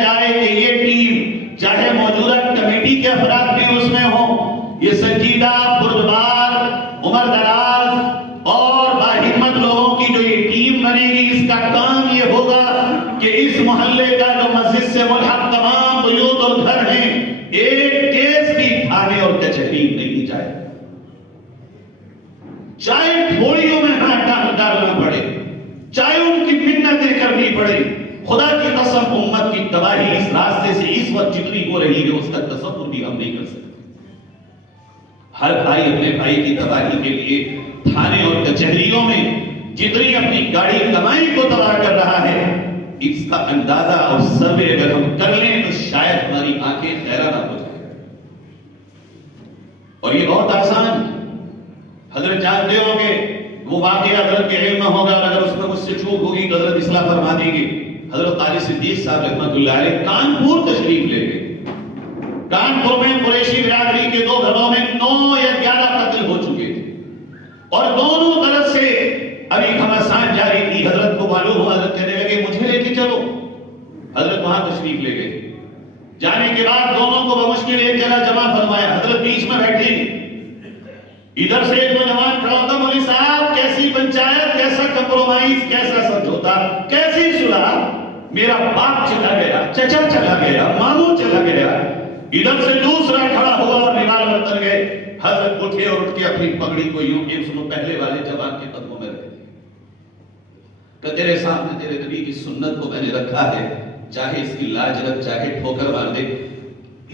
کہ اس محلے کا جو مسجد سے ملحق تمام بیوت اور گھر ہیں، ایک کیس بھی تھانے اور کچہری نہیں جائے، چاہے تھوڑیوں میں ہاتھ ڈالنا پڑے، چاہے ان کی منتیں کرنی پڑے، خدا کی قسم امت کی تباہی اس راستے سے اس وقت جتنی ہو رہی ہے اس کا تصور بھی ہم نہیں کر سکتے۔ ہر بھائی اپنے بھائی کی تباہی کے لیے تھانے اور کچہریوں میں جتنی اپنی گاڑی کمائی کو تباہ کر رہا ہے، اس کا اندازہ اور سروے اگر ہم کر لیں تو شاید ہماری آنکھیں خیرہ نہ ہو جائیں۔ اور یہ بہت آسان ہے، حضرت جانتے ہوں گے وہ واقعہ حضرت کے علم میں ہوگا، اگر اس میں مجھ سے چوک ہوگی تو حضرت اصلاح فرما دیں گے۔ حضرت قاری صدیق صاحب رحمۃ اللہ علیہ کانپور تشریف لے گئے۔ کانپور میں قریشی برادری کے 2 گھروں میں 9 یا 11 قتل ہو چکے تھے، اور دونوں طرف سے ابھی گھمسان جاری تھی۔ حضرت کو معلوم ہوا، حضرت کہنے لگے مجھے لے کے چلو۔ حضرت وہاں تشریف لے گئے۔ جانے کے بعد دونوں کو بمشکل ایک جگہ جمع فرمایا، حضرت بیچ میں بیٹھے۔ ادھر سے ایک نوجوان کھڑا ہوتا، مولوی صاحب کیسی پنچایت، کیسا کمپرومائز، کیسا سمجھوتا، کیسی صلح، میرا باپ چلا گیا، چچا چلا گیا، ماموں چلا گیا۔ ادھر سے دوسرا کھڑا ہوا اور ریوالور تل گئے۔ حضرت اٹھے اور اٹھ کے اپنی پگڑی کو یوں کہ اس کو پہلے والے جوان کے قدموں میں رکھ دیا کہ تیرے سامنے تیرے نبی کی سنت کو میں نے رکھا ہے، چاہے اس کی لاج رکھ، چاہے ٹھوکر مار دے،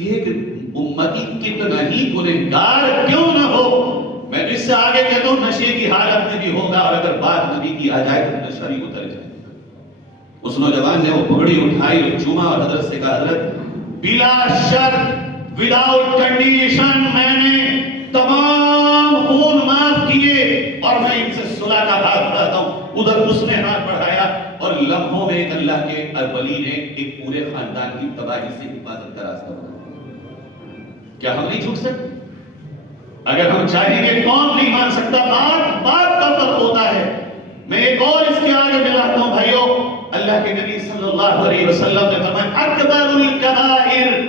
ایک امتی کتنا ہی گنہگار کیوں نہ ہو، میں اس سے آگے کہتا ہوں نشے کی حالت میں بھی ہوگا، اور اگر بات نبی کی آ جائے تو نشہ بھی اتر جائے۔ اس نوجوان نے وہ پگڑی اٹھائی اور چوما اور حضرت سے کہا، حضرت بلا شرط وداؤٹ کنڈیشن میں نے تمام خون معاف کیے اور میں ان سے صلح کا ہاتھ بڑھاتا ہوں۔ ادھر اس نے ہاتھ بڑھایا اور لمحوں میں اللہ کے ولی نے ایک پورے خاندان کی تباہی سے حفاظت کا راستہ بنایا۔ کیا ہم نہیں جھک سکتے؟ اگر ہم چاہیں گے کون نہیں مان سکتا، بات کا فرق ہوتا ہے۔ میں ایک اور اس کے آگے ملاتا ہوں بھائیوں، اللہ کے نبی صلی اللہ علیہ وسلم نے فرمایا اکبر الکبائر،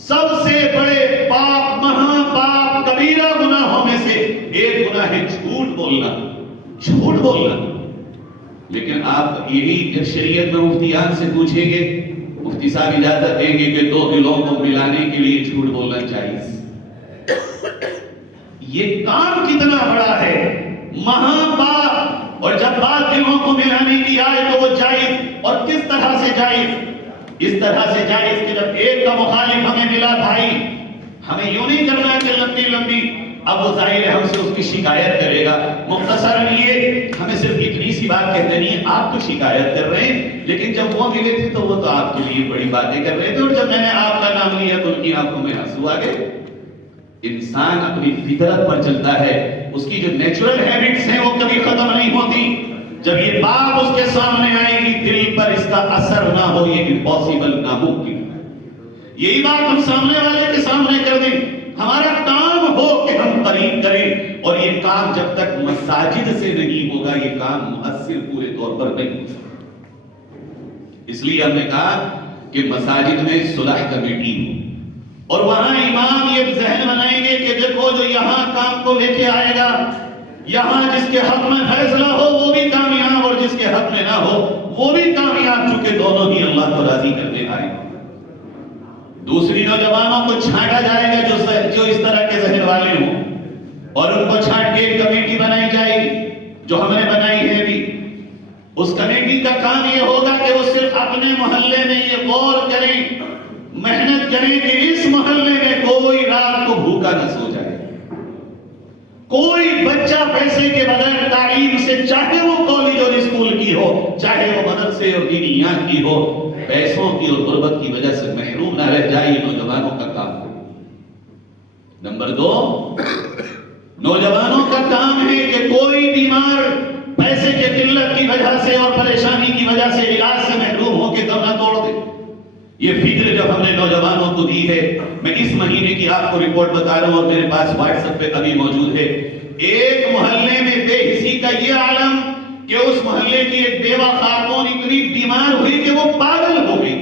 سب سے بڑے پاپ، مہا پاپ، کبیرہ گناہوں میں سے ایک گناہ ہے جھوٹ بولنا، جھوٹ بولنا۔ لیکن آپ یہی شریعت میں مفتیان سے پوچھیں گے، مفتی صاحب اجازت دیں گے کہ 2 دلوں کو ملانے کے لیے جھوٹ بولنا چاہیے۔ یہ کام کتنا بڑا ہے، مہا پاپ، اور جب بات دلوں کو ملانے کی آئے تو وہ جائز، اور کس طرح سے جائز؟ اس طرح سے جائز کہ جب ایک کا مخالف ہمیں ملا، بھائی ہمیں یوں نہیں کرنا کہ لمبی لمبی، اب وہ ظاہر ہے ہم سے اس کی شکایت کرے گا۔ مختصراً یہ ہمیں صرف اتنی سی بات کہتے نہیں، آپ تو شکایت کر رہے ہیں، لیکن جب وہ ملے تھے تو وہ تو آپ کے لیے بڑی باتیں کر رہے تھے، اور جب میں نے آپ کا نام لیا تو ان کی آنکھوں میں آنسو آ گئے۔ انسان اپنی فطرت پر چلتا ہے، اس کی جو نیچرل ہیبٹس ہیں وہ کبھی ختم نہیں ہوتی۔ جب یہ بات اس کے سامنے آئے گی دل پر اس کا اثر نہ ہو، یہ امپاسبل، ناممکن۔ یہی بات ہم سامنے والے کے سامنے کر دیں، ہمارا کام ہو کہ ہم قریب کریں، اور یہ کام جب تک مساجد سے نہیں ہوگا یہ کام مؤثر پورے طور پر نہیں ہو سکتا۔ اس لیے ہم نے کہا کہ مساجد میں صلح کمیٹی ہو، اور وہاں امام یہ ذہن بنائیں گے کہ دیکھو جو یہاں کام کو لے کے آئے گا، یہاں جس کے حق میں فیصلہ ہو وہ بھی کامیاب، اور جس کے حق میں نہ ہو وہ بھی کامیاب، چونکہ دونوں ہی اللہ کو راضی کرنے آئے۔ دوسری نوجوانوں کو چھانٹا جائے گا جو اس طرح کے ذہن والے ہوں، اور ان کو چھانٹ کے ایک کمیٹی بنائی جائے گی جو ہم نے بنائی ہے بھی۔ اس کمیٹی کا کام یہ ہوگا کہ وہ صرف اپنے محلے میں یہ غور کریں، محنت کریں کہ اس محلے میں کوئی رات کو بھوکا نہ سو جائے، کوئی بچہ پیسے کے بغیر تعلیم سے، چاہے وہ کالج اور اسکول کی ہو، چاہے وہ مدرسے اور دینیات کی ہو، پیسوں کی اور غربت کی وجہ سے محروم نہ رہ جائے۔ یہ نوجوانوں کا کام ہے۔ نمبر 2، نوجوانوں کا کام ہے کہ کوئی بیمار پیسے کے قلت کی وجہ سے اور پریشانی کی وجہ سے علاج سے محروم ہو کے دم نہ توڑ دے۔ یہ فکر جب ہم نے نوجوانوں کو دی ہے، میں اس مہینے کی آپ کو رپورٹ بتا رہا ہوں اور میرے پاس واٹس ایپ پہ ابھی موجود ہے، ایک محلے میں بے حسی کا یہ عالم کہ اس محلے کی ایک بیوہ خاتون اتنی بیمار ہوئی کہ وہ پاگل ہو گئی۔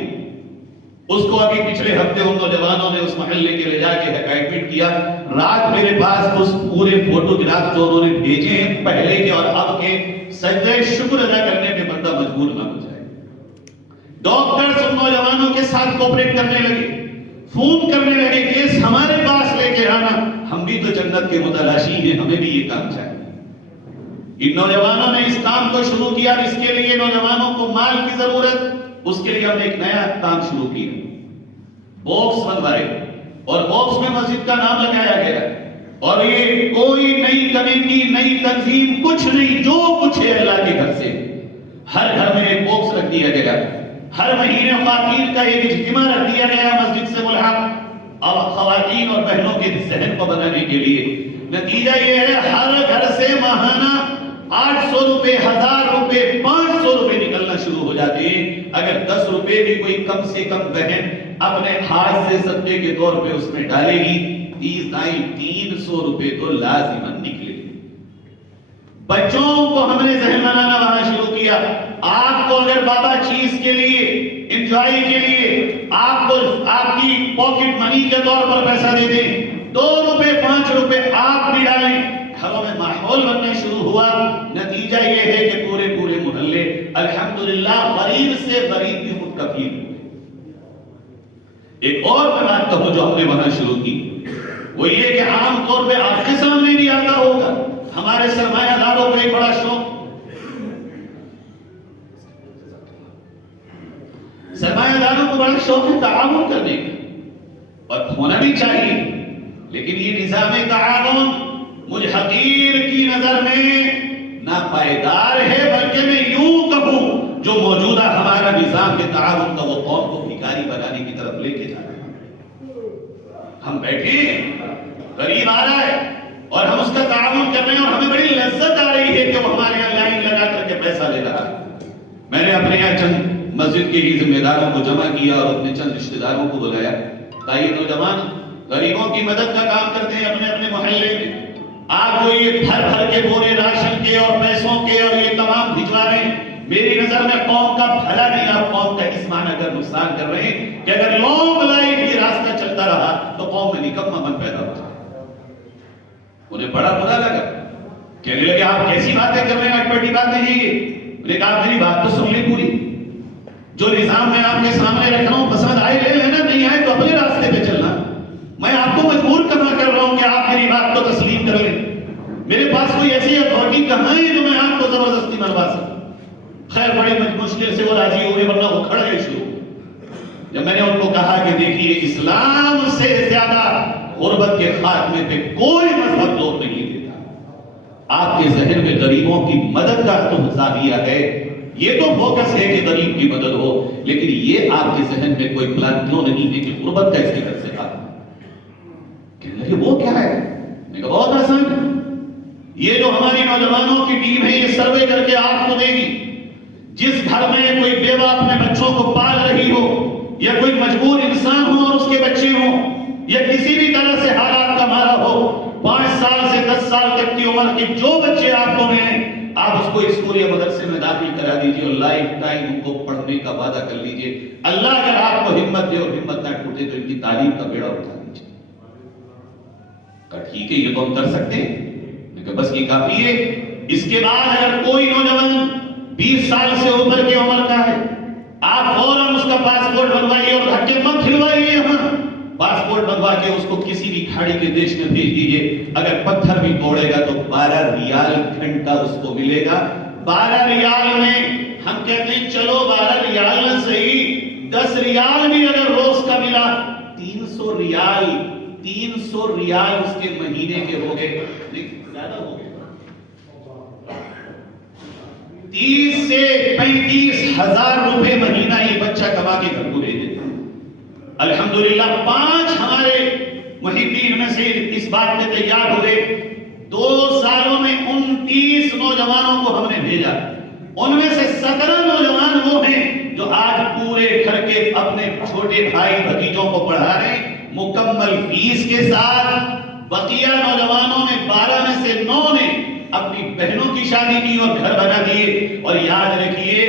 اس کو ابھی پچھلے ہفتے ان نوجوانوں نے اس محلے کے لے جا کے ایڈمٹ کیا۔ رات میرے پاس اس پورے فوٹوگراف جو انہوں نے بھیجے ہیں پہلے کے اور اب کے، سجدہ شکر ادا کرنے میں بندہ مجبور نہ ہو جائے۔ ڈاکٹرز ان نوجوانوں کے ساتھ کوپریٹ کرنے لگے، فون کرنے لگے، کیس ہمارے پاس لے کے آنا، ہم بھی تو جنت کے متلاشی ہیں، ہمیں بھی یہ کام چاہیے۔ ان نوجوانوں نے اس کام کو شروع کیا، اس کے لیے نوجوانوں کو مال کی ضرورت، اس کے لیے ہم نے ایک نیا کام شروع کیا، باکس بنوائے اور باکس میں مسجد کا نام لگایا گیا، اور یہ کوئی نئی کمیٹی، نئی تنظیم کچھ نہیں، جو کچھ ہے اللہ کے گھر سے، ہر گھر میں ایک باکس رکھ دیا گیا، ہر مہینے خواتین کا ایک اجتماع رکھ دیا گیا مسجد سے ملحق، اب خواتین اور بہنوں کے ذہن کو بنانے کے لیے۔ نتیجہ یہ ہے ہر گھر سے ماہانہ 800 روپے، 1000 روپے، 500 روپے نکلنا شروع ہو جاتے ہیں۔ اگر 10 روپے بھی کوئی کم سے کم بہن اپنے ہاتھ سے صدقے کے طور پہ اس میں ڈالے گی، 300 روپے تو لازماً نکلے گی۔ بچوں کو ہم نے ذہن بنانا وہاں شروع کیا۔ آپ کو اگر بابا چیز کے لیے، انجوائے کے لیے آپ کو آپ کی پاکٹ منی کے طور پر پیسہ دے دیں، 2 روپے 5 روپے آپ بھی ڈالیں، گھروں میں ماحول بننا شروع ہوا۔ نتیجہ یہ ہے کہ پورے محلے الحمدللہ غریب سے غریب بھی خود کفیل ہوئے۔ ایک اور میں بات کہوں جو ہم نے وہاں شروع کی، وہ یہ کہ عام طور پہ آپ کے سامنے بھی آتا ہوگا، ہمارے سرمایہ داروں کا ایک بڑا شوق، سرمایہ داروں کو بڑا شوق ہے تعاون کرنے کا، اور ہونا بھی چاہیے، لیکن یہ نظام تعاون مجھ حقیر کی نظر میں نہ پائیدار ہے، بلکہ میں یوں کہوں جو موجودہ ہمارا نظام کے تعاون کا وہ قوم کو بھکاری بنانے کی طرف لے کے جا رہا ہے۔ ہم بیٹھے غریب آ رہا ہے اور ہم اس کا تعاون کر رہے ہیں، اور ہمیں بڑی لذت آ رہی ہے کہ وہ ہمارے یہاں لائن لگا کر کے پیسہ لے رہا ہے۔ میں نے اپنے یہاں چند مسجد کے ہی ذمہ داروں کو جمع کیا اور اپنے چند رشتہ داروں کو بلایا، تاکہ نوجوان غریبوں کی مدد کا کام کرتے ہیں اپنے اپنے محلے میں۔ آپ کو یہ بھر کے بورے راشن کے اور پیسوں کے اور یہ تمام بھجوا رہے ہیں، میری نظر میں قوم کا بھلا نہیں، آپ قوم کا اس معنی کر نقصان کر رہے ہیں کہ اگر لانگ لائن یہ راستہ چلتا رہا تو قوم میں نکما من پیدا ہو جائے۔ انہیں بڑا برا لگا، کہنے لگے آپ کیسی باتیں کر رہے ہیں، اٹپٹی باتیں ہیں یہ۔ میں نے کہا میری بات تو سن لی پوری، جو نظام میں آپ کے سامنے رکھ رہا ہوں پسند آئے لے لینا، نہیں آئے تو اپنے راستے پہ چلنا۔ میں آپ کو مجبور کرنا کر رہا ہوں کہ آپ میری بات کو تسلیم کر لیں۔ میرے پاس کوئی ایسی اتھارٹی کہاں ہے جو میں آپ کو زبردستی منوا سکوں؟ خیر بڑے مشکل سے وہ راضی ہوئے، ورنہ وہ کھڑ گئے شروع۔ جب میں نے ان کو کہا کہ دیکھیے اسلام سے زیادہ غربت کے خاتمے پہ کوئی مذہب زور نہیں دیتا۔ آپ کے ذہن میں غریبوں کی مدد کا تو زاویہ ہے، یہ تو فوکس ہے کہ غریب کی مدد ہو، لیکن یہ آپ کے ذہن میں کوئی پلان کیوں نہیں ہے کہ غربت کا اس کے گھر سے خاتمہ؟ کہنے لگے وہ کیا ہے؟ میں نے کہا بہت آسان ہے، یہ جو ہماری نوجوانوں کی ٹیم ہے یہ سروے کر کے آپ کو دے گی، جس گھر میں کوئی بیوہ اپنے بچوں کو پال رہی ہو، یا کوئی مجبور انسان ہو اور اس کے بچے ہوں، یا کسی بھی طرح سے حالات کا مارا ہو، 5 سال سے 10 سال تک کی عمر کے جو بچے آپ کو ملیں، آپ اس کو اسکول یا مدرسے میں داخل کرا دیجئے اور لائف ٹائم ان کو پڑھنے کا وعدہ کر لیجئے۔ اللہ اگر آپ کو ہمت دے اور ہمت نہ ٹوٹے تو ان کی تعلیم کا بیڑا اٹھا دیجئے۔ کہا ٹھیک ہے یہ تو ہم کر سکتے ہیں، لیکن بس یہ کافی ہے۔ اس کے بعد اگر کوئی نوجوان 20 سال سے اوپر کی عمر کا ہے، آپ فوراً اس کا پاسپورٹ بنوائیے اور دھکے مت کھلوائیے، یہاں پاسپورٹ بنوا کے اس کو کسی بھی کھاڑی کے دیش میں بھیج دیجئے۔ اگر پتھر بھی توڑے گا تو 12 ریال گھنٹہ اس کو ملے گا۔ 12 ریال میں ہم کہتے ہیں چلو 12 ریال نہ صحیح، 10 ریال بھی اگر روز کا ملا، 300 ریال اس کے مہینے کے ہو گئے، زیادہ ہو گئے، 30 سے 35 ہزار روپے مہینہ یہ بچہ کما کے گھر کو دے دیتا۔ الحمدللہ 5 ہمارے محبین میں سے اس بات میں تیار ہوئے۔ 2 سالوں میں 29 نوجوانوں کو ہم نے بھیجا، ان میں سے 17 نوجوان وہ ہیں جو آج پورے گھر کے اپنے چھوٹے بھائی بھتیجوں کو پڑھا رہے ہیں مکمل فیس کے ساتھ۔ بقیہ نوجوانوں میں 12 میں سے 9 نے اپنی بہنوں کی شادی کی اور گھر بنا دیے۔ اور یاد رکھیے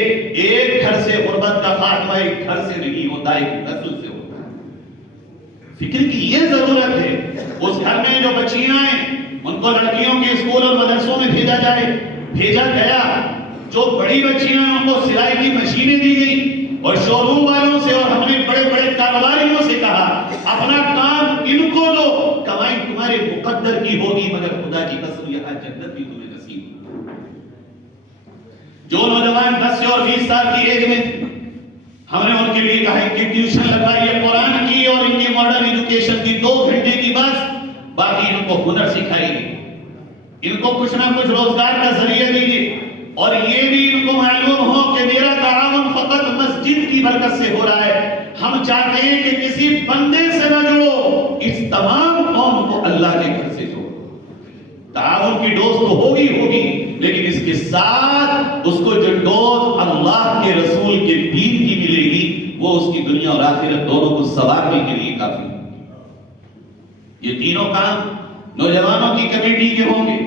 ایک گھر سے غربت کا خاتمہ ایک گھر سے نہیں ہوتا، ایک نسل سے ہوتا ہے۔ فکر کی یہ ضرورت ہے، اس گھر میں جو بچیاں ہیں ان کو لڑکیوں کے اسکول اور مدرسوں میں بھیجا جائے، بھیجا گیا۔ جو بڑی بچیاں ہیں ان کو سلائی کی مشینیں دی گئی، اور شو روم والوں سے اور ہم نے بڑے بڑے کاروباریوں سے کہا اپنا کام ان کو دو، کمائی تمہارے مقدر کی ہوگی، مگر خدا کی قسم یہاں جنت بھی تمہیں نصیب ہوگی۔ جو نوجوان 10 سے اور 20 سال کی ایج میں ہم نے ان کے لیے کہا کہ ٹیوشن لگائیے قرآن کی اور ان کی ماڈرن ایجوکیشن کی 2 گھنٹے کی بس، باقی ان کو ہنر سکھائیے، ان کو کچھ نہ کچھ روزگار کا ذریعہ دیجیے، اور یہ بھی ان کو معلوم ہو کہ میرا تعاون فقط مسجد کی برکت سے ہو رہا ہے، ہم چاہتے ہیں کہ کسی بندے سے نہ جڑو، اس تمام قوم کو اللہ کے گھر سے جوڑو۔ تعاون کی ڈوز تو ہوگی لیکن اس کے ساتھ اس کو جو ڈوز اللہ کے رسول کے دین کی ملے گی وہ اس کی دنیا اور آخرت دونوں کو سنوارنے کے لیے کافی۔ یہ تینوں کام نوجوانوں کی کمیٹی کے ہوں گے۔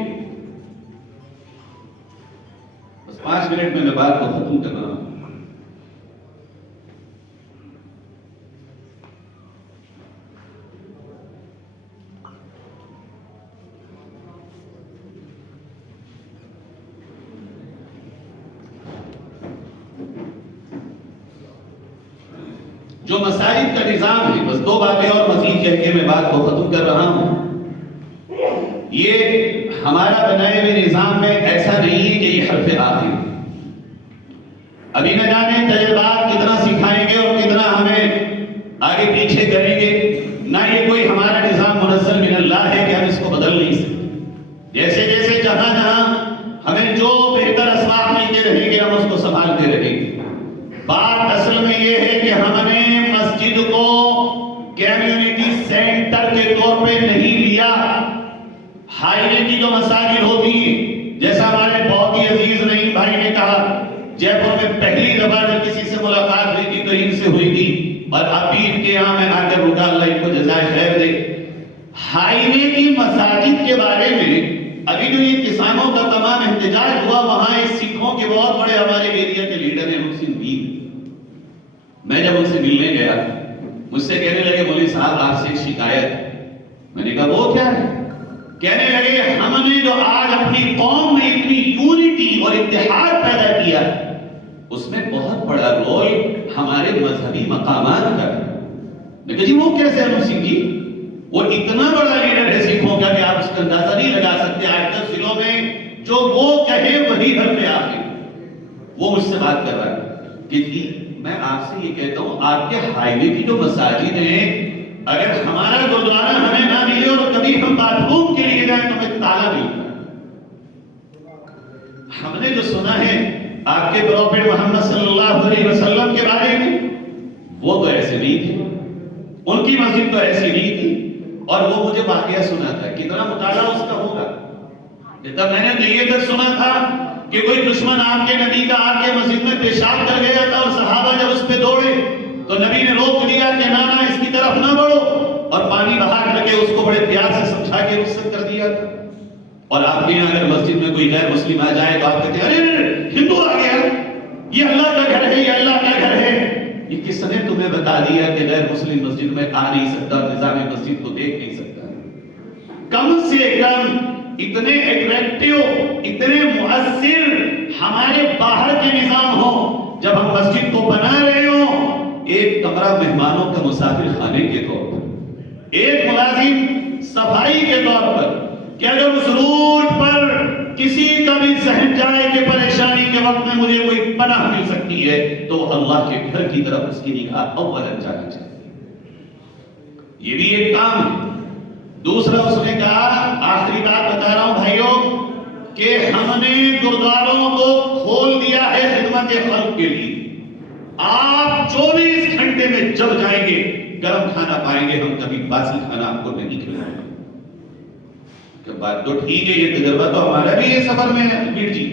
بس 5 منٹ میں بات کو ختم کر رہا ہوں۔ جو مساجد کا نظام ہے، بس 2 باتیں اور مزید کہہ کے میں بات کو ختم کر رہا ہوں۔ یہ ہمارا بنائے ہوئے نظام میں ایسا نہیں ہے کہ یہ حرف آخر، ابھی نہ جانے تجربات کتنا سکھائیں گے اور کتنا ہمیں آگے پیچھے کریں گے، نہ یہ کوئی ہمارا نظام منزل من اللہ ہے کہ ہم اس کو بدل نہیں سکتے۔ جیسے جیسے جہاں جہاں ہمیں جو بہتر اسباق ملتے رہیں گے ہم اس کو سنبھالتے رہیں گے۔ بات اصل میں یہ ہے کہ ہم نے مسجد کو کمیونٹی سینٹر کے طور پہ نہیں لیا۔ ہائی وے کی جو مساجد ہوتی ہیں، جیسا ہمارے بہت ہی عزیز نعیم بھائی نے کہا، جے پور میں پہلی دفعہ جب کسی سے ملاقات ہوئی تھی تو ان سے ہوئی تھی، اور اب بھی ان کے یہاں میں آ کر رکا، اللہ ان کو جزائے خیر دے۔ ہائی وے کی مساجد کے بارے میں ابھی جو یہ کسانوں کا تمام احتجاج ہوا، وہاں اس سکھوں کے بہت بڑے ہمارے ایریا کے لیڈر ہیں محسن بید، میں جب ان سے ملنے گیا مجھ سے کہنے لگے مولوی صاحب آپ سے ایک شکایت۔ میں نے کہا وہ کیا ہے؟ کہنے لگے ہم نے جو آج اپنی قوم میں اتنی یونٹی اور اتحاد پیدا کیا اس میں بہت بڑا رول ہمارے مذہبی مقامات کا ہے۔ میں کہا جی وہ کیسے ہے محسن جی؟ وہ اتنا بڑا لیڈر ہے سکھوں کا کہ آپ اس کا اندازہ نہیں لگا سکتے۔ آج تک ضلعوں میں جو وہ کہے وہی حرف آخر۔ وہ مجھ سے بات کر رہا ہے کہ جی میں آپ سے یہ کہتا ہوں آپ کے ہائی وے کی جو مساجد ہیں، اگر ہمارا گردوارہ ہمیں نہ ملے اور کبھی ہم باتھ روم کے لیے جائیں تو ہمیں تالا ملتا ہے۔ ہم نے جو سنا ہے آپ کے پروفیٹ محمد صلی اللہ علیہ وسلم کے بارے میں، وہ تو ایسے نہیں تھے، ان کی مسجد تو ایسی نہیں تھی، اور وہ مجھے واقعہ سنا تھا۔ کتنا مطالعہ اس کا ہوگا؟ جب میں نے تو یہ تک سنا تھا کہ کوئی دشمن آپ کے نبی کا آ کے مسجد میں پیشاب کر گیا تھا، اور صحابہ جب اس پہ دوڑے تو نبی نے روک دیا کہ نانا اس کی طرف نہ بڑھو، اور پانی بہا کر کے اس کو بڑے پیار سے سمجھا کے رخصت کر دیا تھا۔ اور آپ کے اگر مسجد میں کوئی غیر مسلم آ جائے تو آپ کہتے ہیں ارے ہندو آ گیا، یہ اللہ کا گھر ہے، یہ اللہ کا گھر ہے۔ یہ کس نے تمہیں بتا دیا کہ غیر مسلم مسجد میں آ نہیں سکتا، نظام مسجد کو دیکھ نہیں سکتا؟ کم سے کم اتنے اٹریکٹیو، اتنے مؤثر ہمارے باہر کے نظام ہو، جب ہم مسجد کو بنا رہے ہوں، ایک کمرہ مہمانوں کا مسافر خانے کے طور پر، ایک ملازم صفائی کے طور پر، کہ اگر اس روٹ پر کسی کا بھی ذہن جائے کہ پریشانی کے وقت میں مجھے کوئی پناہ مل سکتی ہے تو وہ اللہ کے گھر کی طرف اس کی نگاہ اولا جانا چاہیے۔ یہ بھی ایک کام ہے۔ دوسرا اس نے کہا، آخری بات بتا رہا ہوں بھائیوں، کہ ہم نے گردواروں کو کھول دیا ہے خدمت خلق کے لیے۔ آپ 24 گھنٹے میں جب جائیں گے گرم کھانا پائیں گے، ہم کبھی باسی کھانا آپ کو نہیں کھلائیں گے۔ بات تو ٹھیک ہے، یہ تجربہ تو ہمارا بھی ہے سفر میں ہے۔ امیر جی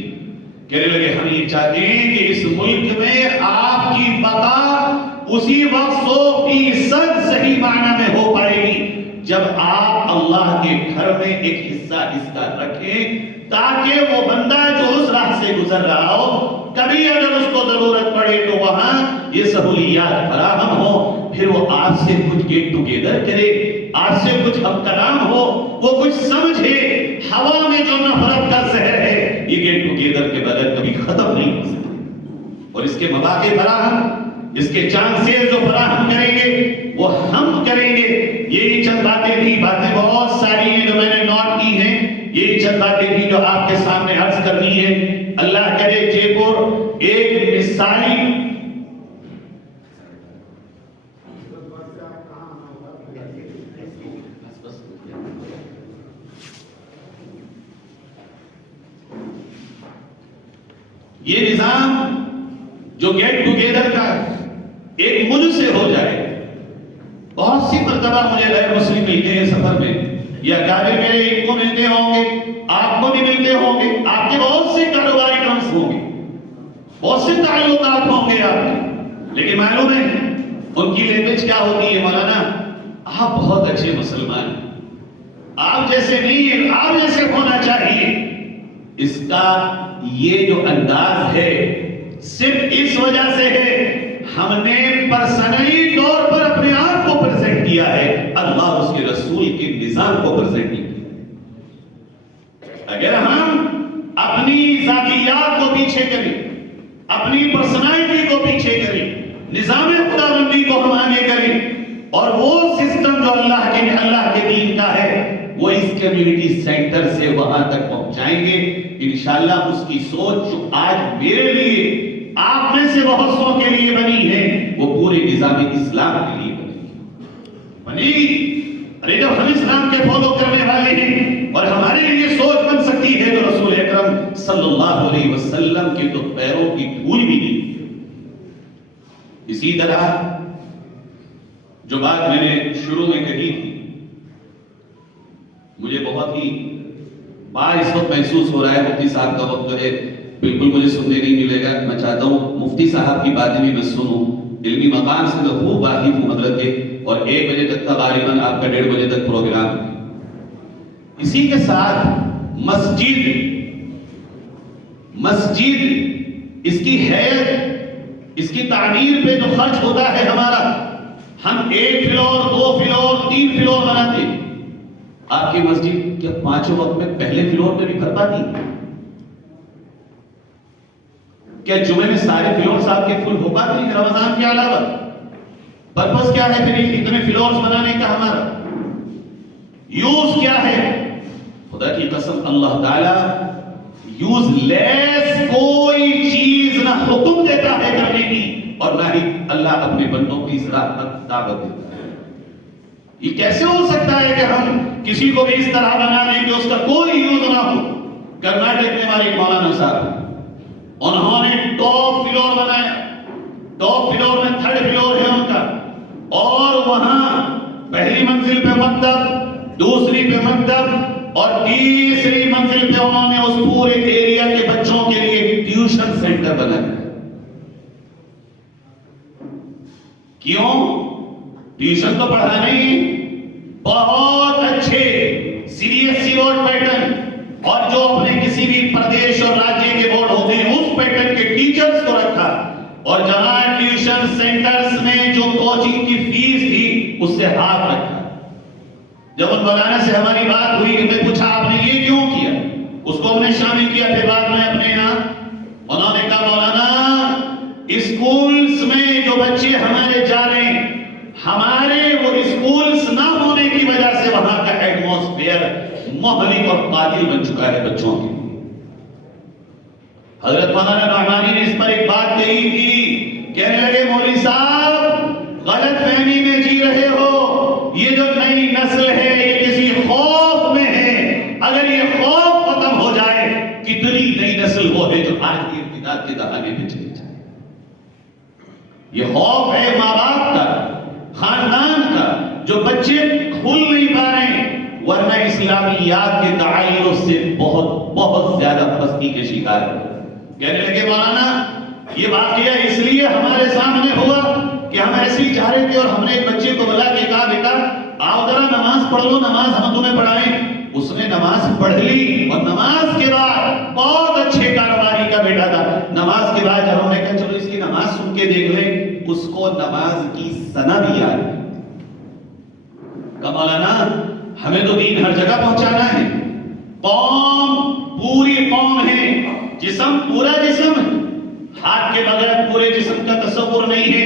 کہنے لگے ہم یہ چاہتے ہیں کہ اس ملک میں آپ کی بقا اسی وقت 100% صحیح معنی میں ہو پائے گی جب آپ اللہ کے گھر میں ایک حصہ اس کا رکھیں، تاکہ وہ بندہ جو اس راہ سے گزر رہا ہو، کبھی اگر اس کو ضرورت پڑے تو وہاں یہ سہولیات فراہم ہو، پھر وہ آپ سے کچھ گیٹ ٹوگیدر کرے، آپ سے کچھ ہم کلام ہو، وہ کچھ سمجھے۔ ہوا میں جو نفرت کا زہر ہے یہ گیٹ ٹوگیدر کے بغیر کبھی ختم نہیں ہو سکتا، اور اس کے مواقع فراہم اس کے چانسز جو فراہم کریں گے وہ ہم کریں گے. یہی چند باتیں تھی، باتیں بہت ساری ہیں جو میں نے نوٹ کی ہیں، یہی چند باتیں تھی جو آپ کے سامنے عرض کرنی ہے. اللہ کرے جے پور ایک مثالی یہ نظام جو گیٹ ٹوگیدر کا ایک مجھ سے ہو جائے. بہت سی مرتبہ مجھے غیر مسلم ملتے ہیں سفر میں، یا اکابر میرے ان کو ملتے ہوں گے، آپ کو بھی ملتے ہوں گے، آپ کے بہت سے کاروباری ٹرمز ہوں گے، بہت سے تعلقات ہوں گے آپ کے، لیکن معلوم ہے ان کی لینگویج کیا ہوتی ہے؟ مولانا آپ بہت اچھے مسلمان ہیں، آپ جیسے نہیں ہیں، آپ جیسے ہونا چاہیے. اس کا یہ جو انداز ہے صرف اس وجہ سے ہے ہم نے پرسنلی طور پر اپنے آپ کو پریزنٹ کیا ہے، اللہ اس کے رسول کے نظام کو پریزنٹ نہیں کیا. اگر ہم اپنی ذاتیات کو پیچھے کریں، اپنی پرسنالٹی کو پیچھے کریں، نظام خداوندی کو ہم آگے کریں، اور وہ سسٹم جو اللہ کے دین کا ہے وہ اس کمیونٹی سینٹر سے وہاں تک پہنچائیں گے انشاءاللہ. اس کی سوچ جو آج میرے لیے آپ میں سے بہت سو کے لیے بنی ہے وہ پورے نظام اسلام کے لیے بنی. ارے جب ہم اسلام کے فالو کرنے والے ہیں اور ہمارے لیے سوچ بن سکتی ہے تو رسول اکرم صلی اللہ علیہ وسلم کے تو پیروں کی دھول بھی نہیں. اسی طرح جو بات میں نے شروع میں کہی تھی، مجھے بہت ہی بار اس وقت محسوس ہو رہا ہے، مفتی صاحب کا وقت جو ہے بالکل مجھے سننے نہیں ملے گا. میں چاہتا ہوں مفتی صاحب کی باتیں بھی میں سنوں، علمی مقام سے تو خوب واقف ہوں حضرت کے، اور 1 بجے تک کا غالباً آپ کا 1:30 بجے تک پروگرام ہے. اسی کے ساتھ مسجد اس کی حیثیت، اس کی تعمیر پہ جو خرچ ہوتا ہے ہمارا، ہم 1 فلور 2 فلور 3 فلور بناتے ہیں. آپ کی مسجد کیا 5 وقت میں پہلے فلور پہ بھی بھر پاتی؟ کیا جمعے میں سارے فلورز آپ کے فل ہو پاتے ہیں رمضان کے علاوہ؟ پرپس کیا ہے پھر اتنے فلورز بنانے کا؟ ہمارا یوز کیا ہے؟ خدا کی قسم اللہ تعالی یوز لیس کوئی چیز نہ حکم دیتا ہے کرنے کی، اور نہ ہی اللہ اپنے بندوں کی اس راہ پر دعوت دیتا ہے. یہ کیسے ہو سکتا ہے کہ ہم کسی کو بھی اس طرح بنا دیں کہ اس کا کوئی یوز نہ ہو؟ کرناٹک میں ہمارے مولانا صاحب انہوں نے ٹاپ فلور بنایا، ٹاپ فلور میں 3rd فلور ہے ان کا، اور وہاں پہلی منزل پہ مکتب، دوسری پہ مکتب، اور تیسری منزل پہ انہوں نے اس پورے ایریا کے بچوں کے لیے ٹیوشن سینٹر بنایا. کیوں؟ ٹیوشن تو پڑھانے ہی بہت اچھے CBSE بورڈ پیٹرن، اور جو اپنے کسی بھی پردیش اور راجیہ کے بورڈ ہوتے ہیں اس پیٹرن کے ٹیچرز کو رکھا، اور جہاں ٹیوشن سینٹرز میں جو کوچنگ کی فیس تھی اس سے ہاتھ رکھا. جب ان مولانا سے ہماری بات ہوئی، ہم نے پوچھا آپ نے یہ کیوں کیا؟ اس کو ہم نے شامل کیا. پھر بعد میں اپنے یہاں انہوں نے کہا مولانا اسکولز میں جو بچے ہمارے جا رہے ہیں، ہمارے وہ اسکولز نہ ہونے کی وجہ سے وہاں کا ایٹماسفیئر مہلک اور قاتل بن چکا ہے بچوں کے. حضرت مولانا نعمانی نے اس پر ایک بات کہی تھی، کہنے لگے مولوی صاحب غلط فہمی میں جی رہے ہو، یہ جو نئی نسل ہے یہ کسی خوف میں ہے. اگر یہ خوف ختم ہو جائے، کتنی نئی نسل وہ ہے جو آج کی ابتداء کے دہانے میں چلی جائے. یہ خوف ہے ماں باپ کا، خاندان کا، جو بچے کھل نہیں پا رہے ہیں، ورنہ اسلامیات کے تعلق سے بہت زیادہ پستی کے شکار ہے. کہنے لگے مولانا یہ واقعہ اس لیے ہمارے سامنے ہوا کہ ہم ایسے ہی چاہ رہے تھے، اور ہم نے ایک بچے کو بلا کے کہا بیٹا آؤ ذرا نماز پڑھ لو، نماز ہم تمہیں پڑھائیں. اس نے نماز پڑھ لی، اور نماز کے بعد بہت اچھے کاروباری کا بیٹا تھا. نماز کے بعد جب ہم نے کہا چلو اس کی نماز سن کے دیکھ لیں، اس کو نماز کی سند یاد ہے. کہا مولانا ہمیں تو دین ہر جگہ پہنچانا ہے، قوم پوری قوم ہے، جسم پورا جسم، ہاتھ کے بغیر پورے جسم کا تصور نہیں ہے،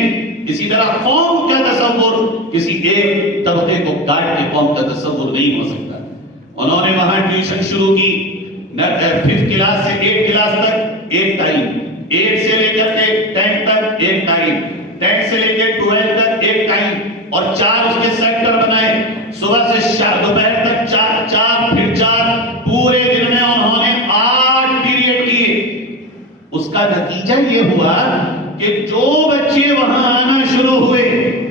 اسی طرح قوم کا تصور کسی ایک طبقے کو کاٹ کے قوم کا تصور نہیں ہو سکتا۔ انہوں نے وہاں ٹیوشن شروع کی، 5th کلاس سے 8 کلاس تک ایک ٹائم، 8 سے لے کر کے 10 تک ایک ٹائم، 10 سے لے کے 12 تک ایک ٹائم، اور 4 اس کے سیکٹر بنائے، صبح سے دوپہر تک 4 پھر 4، پورے دن میں انہوں نے 8 پیریڈ کیے۔ اس کا نتیجہ یہ ہوا کہ جو بچے وہاں آنا شروع ہوئے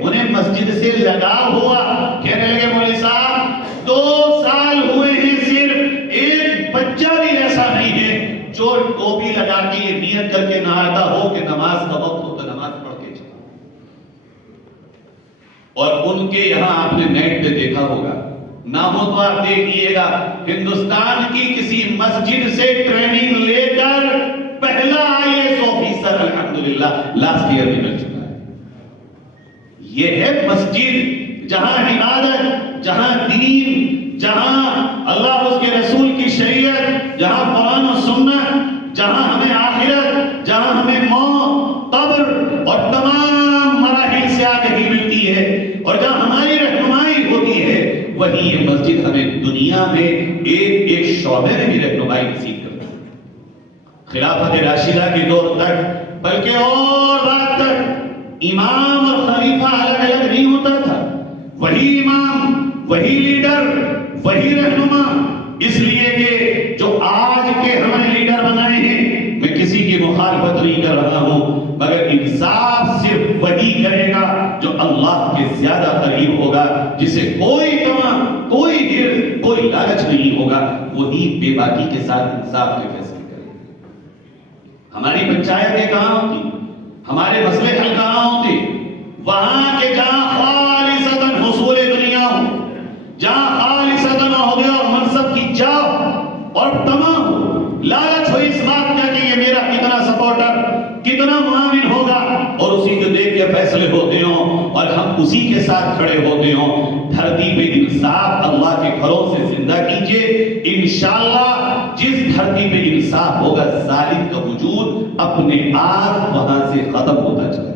انہیں مسجد سے لگاؤ ہوا، کہنے لگے مولوی صاحب 2 سال ہوئے ہیں، صرف ایک بچہ بھی ایسا نہیں ہے جو ٹوپی لگا کے نیت کر کے نہ آتا ہو کہ نماز کا وقت ہو تو نماز پڑھ کے چلا۔ اور ان کے یہاں آپ نے نیٹ پہ دیکھا ہوگا، نہ ہو تو آپ دیکھئے گا ہندوستان کی کسی مسجد سے ٹریننگ لے کر پہلا IAS آفیسر الحمدللہ لاسٹ ایئر میں مل چکا ہے۔ یہ ہے مسجد جہاں عبادت، جہاں دین، جہاں اللہ اس کے رسول کی شریعت، جہاں قرآن و سنت، جہاں ہمیں آخرت، جہاں ہمیں موت، قبر اور تمام مراحل سے آگہی ملتی ہے، اور جہاں ہماری رہنمائی ہوتی ہے، وہی یہ مسجد ہمیں دنیا میں ایک شعبے میں بھی رہنمائی نصیب کرتی ہے۔ خلافت راشدہ کے دور تک، بلکہ اور رات تک، امام اور خلیفہ الگ الگ نہیں ہوتا تھا، وہی امام، وہی لیڈر، وہی رہنما۔ اس لیے کہ جو آج کے ہم نے لیڈر بنائے ہیں، میں کسی کی مخالفت نہیں کر رہا ہوں، مگر انصاف صرف وہی کرے گا جو اللہ کے زیادہ قریب ہوگا، جسے کوئی طمع، کوئی ہرس، کوئی لالچ نہیں ہوگا، وہی بے باکی کے ساتھ انصاف کے فیصلے کرے گا۔ ہماری پنچایتیں کہاں ہوتی، ہمارے مسئلے حل کہاں ہوتے؟ وہاں کے جہاں خالصتاً حصول دنیا ہو، جہاں خالصتاً عہدے اور منصب کی چاہ اور طمع ہو، لالچ ہو اس بات کا کہ یہ میرا کتنا سپورٹر، کتنا معاون ہوگا، اور اسی کو دیکھ کے فیصلے ہوتے ہوں اور ہم اسی کے ساتھ کھڑے ہوتے ہوں۔ دھرتی پہ انصاف اللہ کے گھروں سے زندہ کیجئے، انشاءاللہ جس دھرتی پہ انصاف ہوگا، ظالم کا وجود اپنے آپ وہاں سے ختم ہوتا چلا جائے۔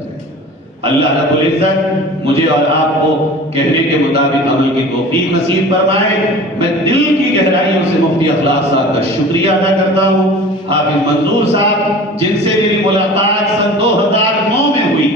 اللہ رب العزت مجھے اور آپ کو کہنے کے مطابق عمل کی توفیق نصیب فرمائے۔ میں دل کی گہرائیوں سے مفتی اخلاق صاحب کا شکریہ ادا کرتا ہوں، حافظ منظور صاحب جن سے میری ملاقات سن 2009 میں ہوئی،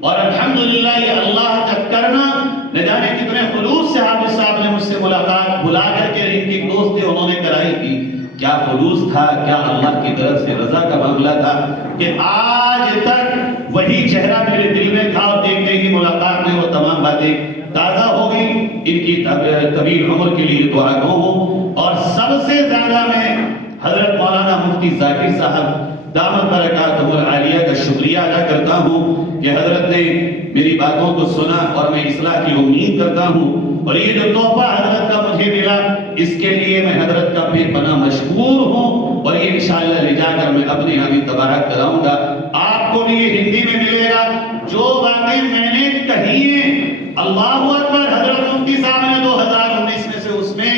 اور الحمدللہ یہ اللہ کا کرنا، نہ جانے کتنے خلوص سے حافظ صاحب نے مجھ سے ملاقات بلا کر کے، ان کی دوست تھے انہوں نے کرائی تھی، کیا خلوص تھا، کیا اللہ کی طرف سے رضا کا معاملہ تھا کہ آج تک وہی چہرہ میرے دل میں تھا، اور دیکھتے ہی ملاقات میں وہ تمام باتیں تازہ ہو گئی۔ ان کی طویل عمر کے لیے دعا گو ہوں، اور سب سے زیادہ میں حضرت مولانا مفتی ذاکر صاحب دامت برکاتہ العالیہ کا شکریہ ادا کرتا ہوں کہ حضرت نے میری باتوں کو سنا، اور میں اصلاح کی امید کرتا ہوں، اور یہ جو تحفہ حضرت کا مجھے ملا اس کے لیے میں حضرت کا بے پناہ مشکور ہوں، اور یہ انشاءاللہ لے جا کر میں اپنے یہاں بھی تبارک کراؤں گا۔ آپ کو بھی یہ ہندی میں ملے گا، جو باتیں میں نے کہی ہیں، اللہ اکبر، حضرت مفتی صاحب نے 2019 میں سے اس میں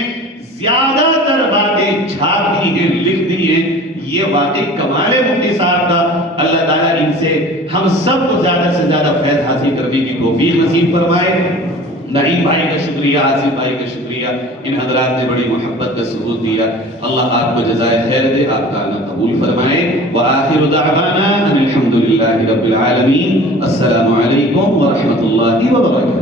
زیادہ تر باتیں چھاپ دی ہیں، لکھ دی ہیں۔ یہ واقعی کمال مفتی صاحب کا، اللہ تعالیٰ ان سے ہم سب کو زیادہ سے زیادہ فیض حاصل کرنے کی توفیق نصیب فرمائے۔ نعیم بھائی کا شکریہ، آصف بھائی کا شکریہ، ان حضرات نے بڑی محبت کا ثبوت دیا۔ اللہ آپ کو جزائے خیر دے، آپ کا آنا قبول فرمائے۔ وآخر دعوانا ان الحمد للہ رب العالمین۔ السلام علیکم ورحمۃ اللہ وبرکاتہ۔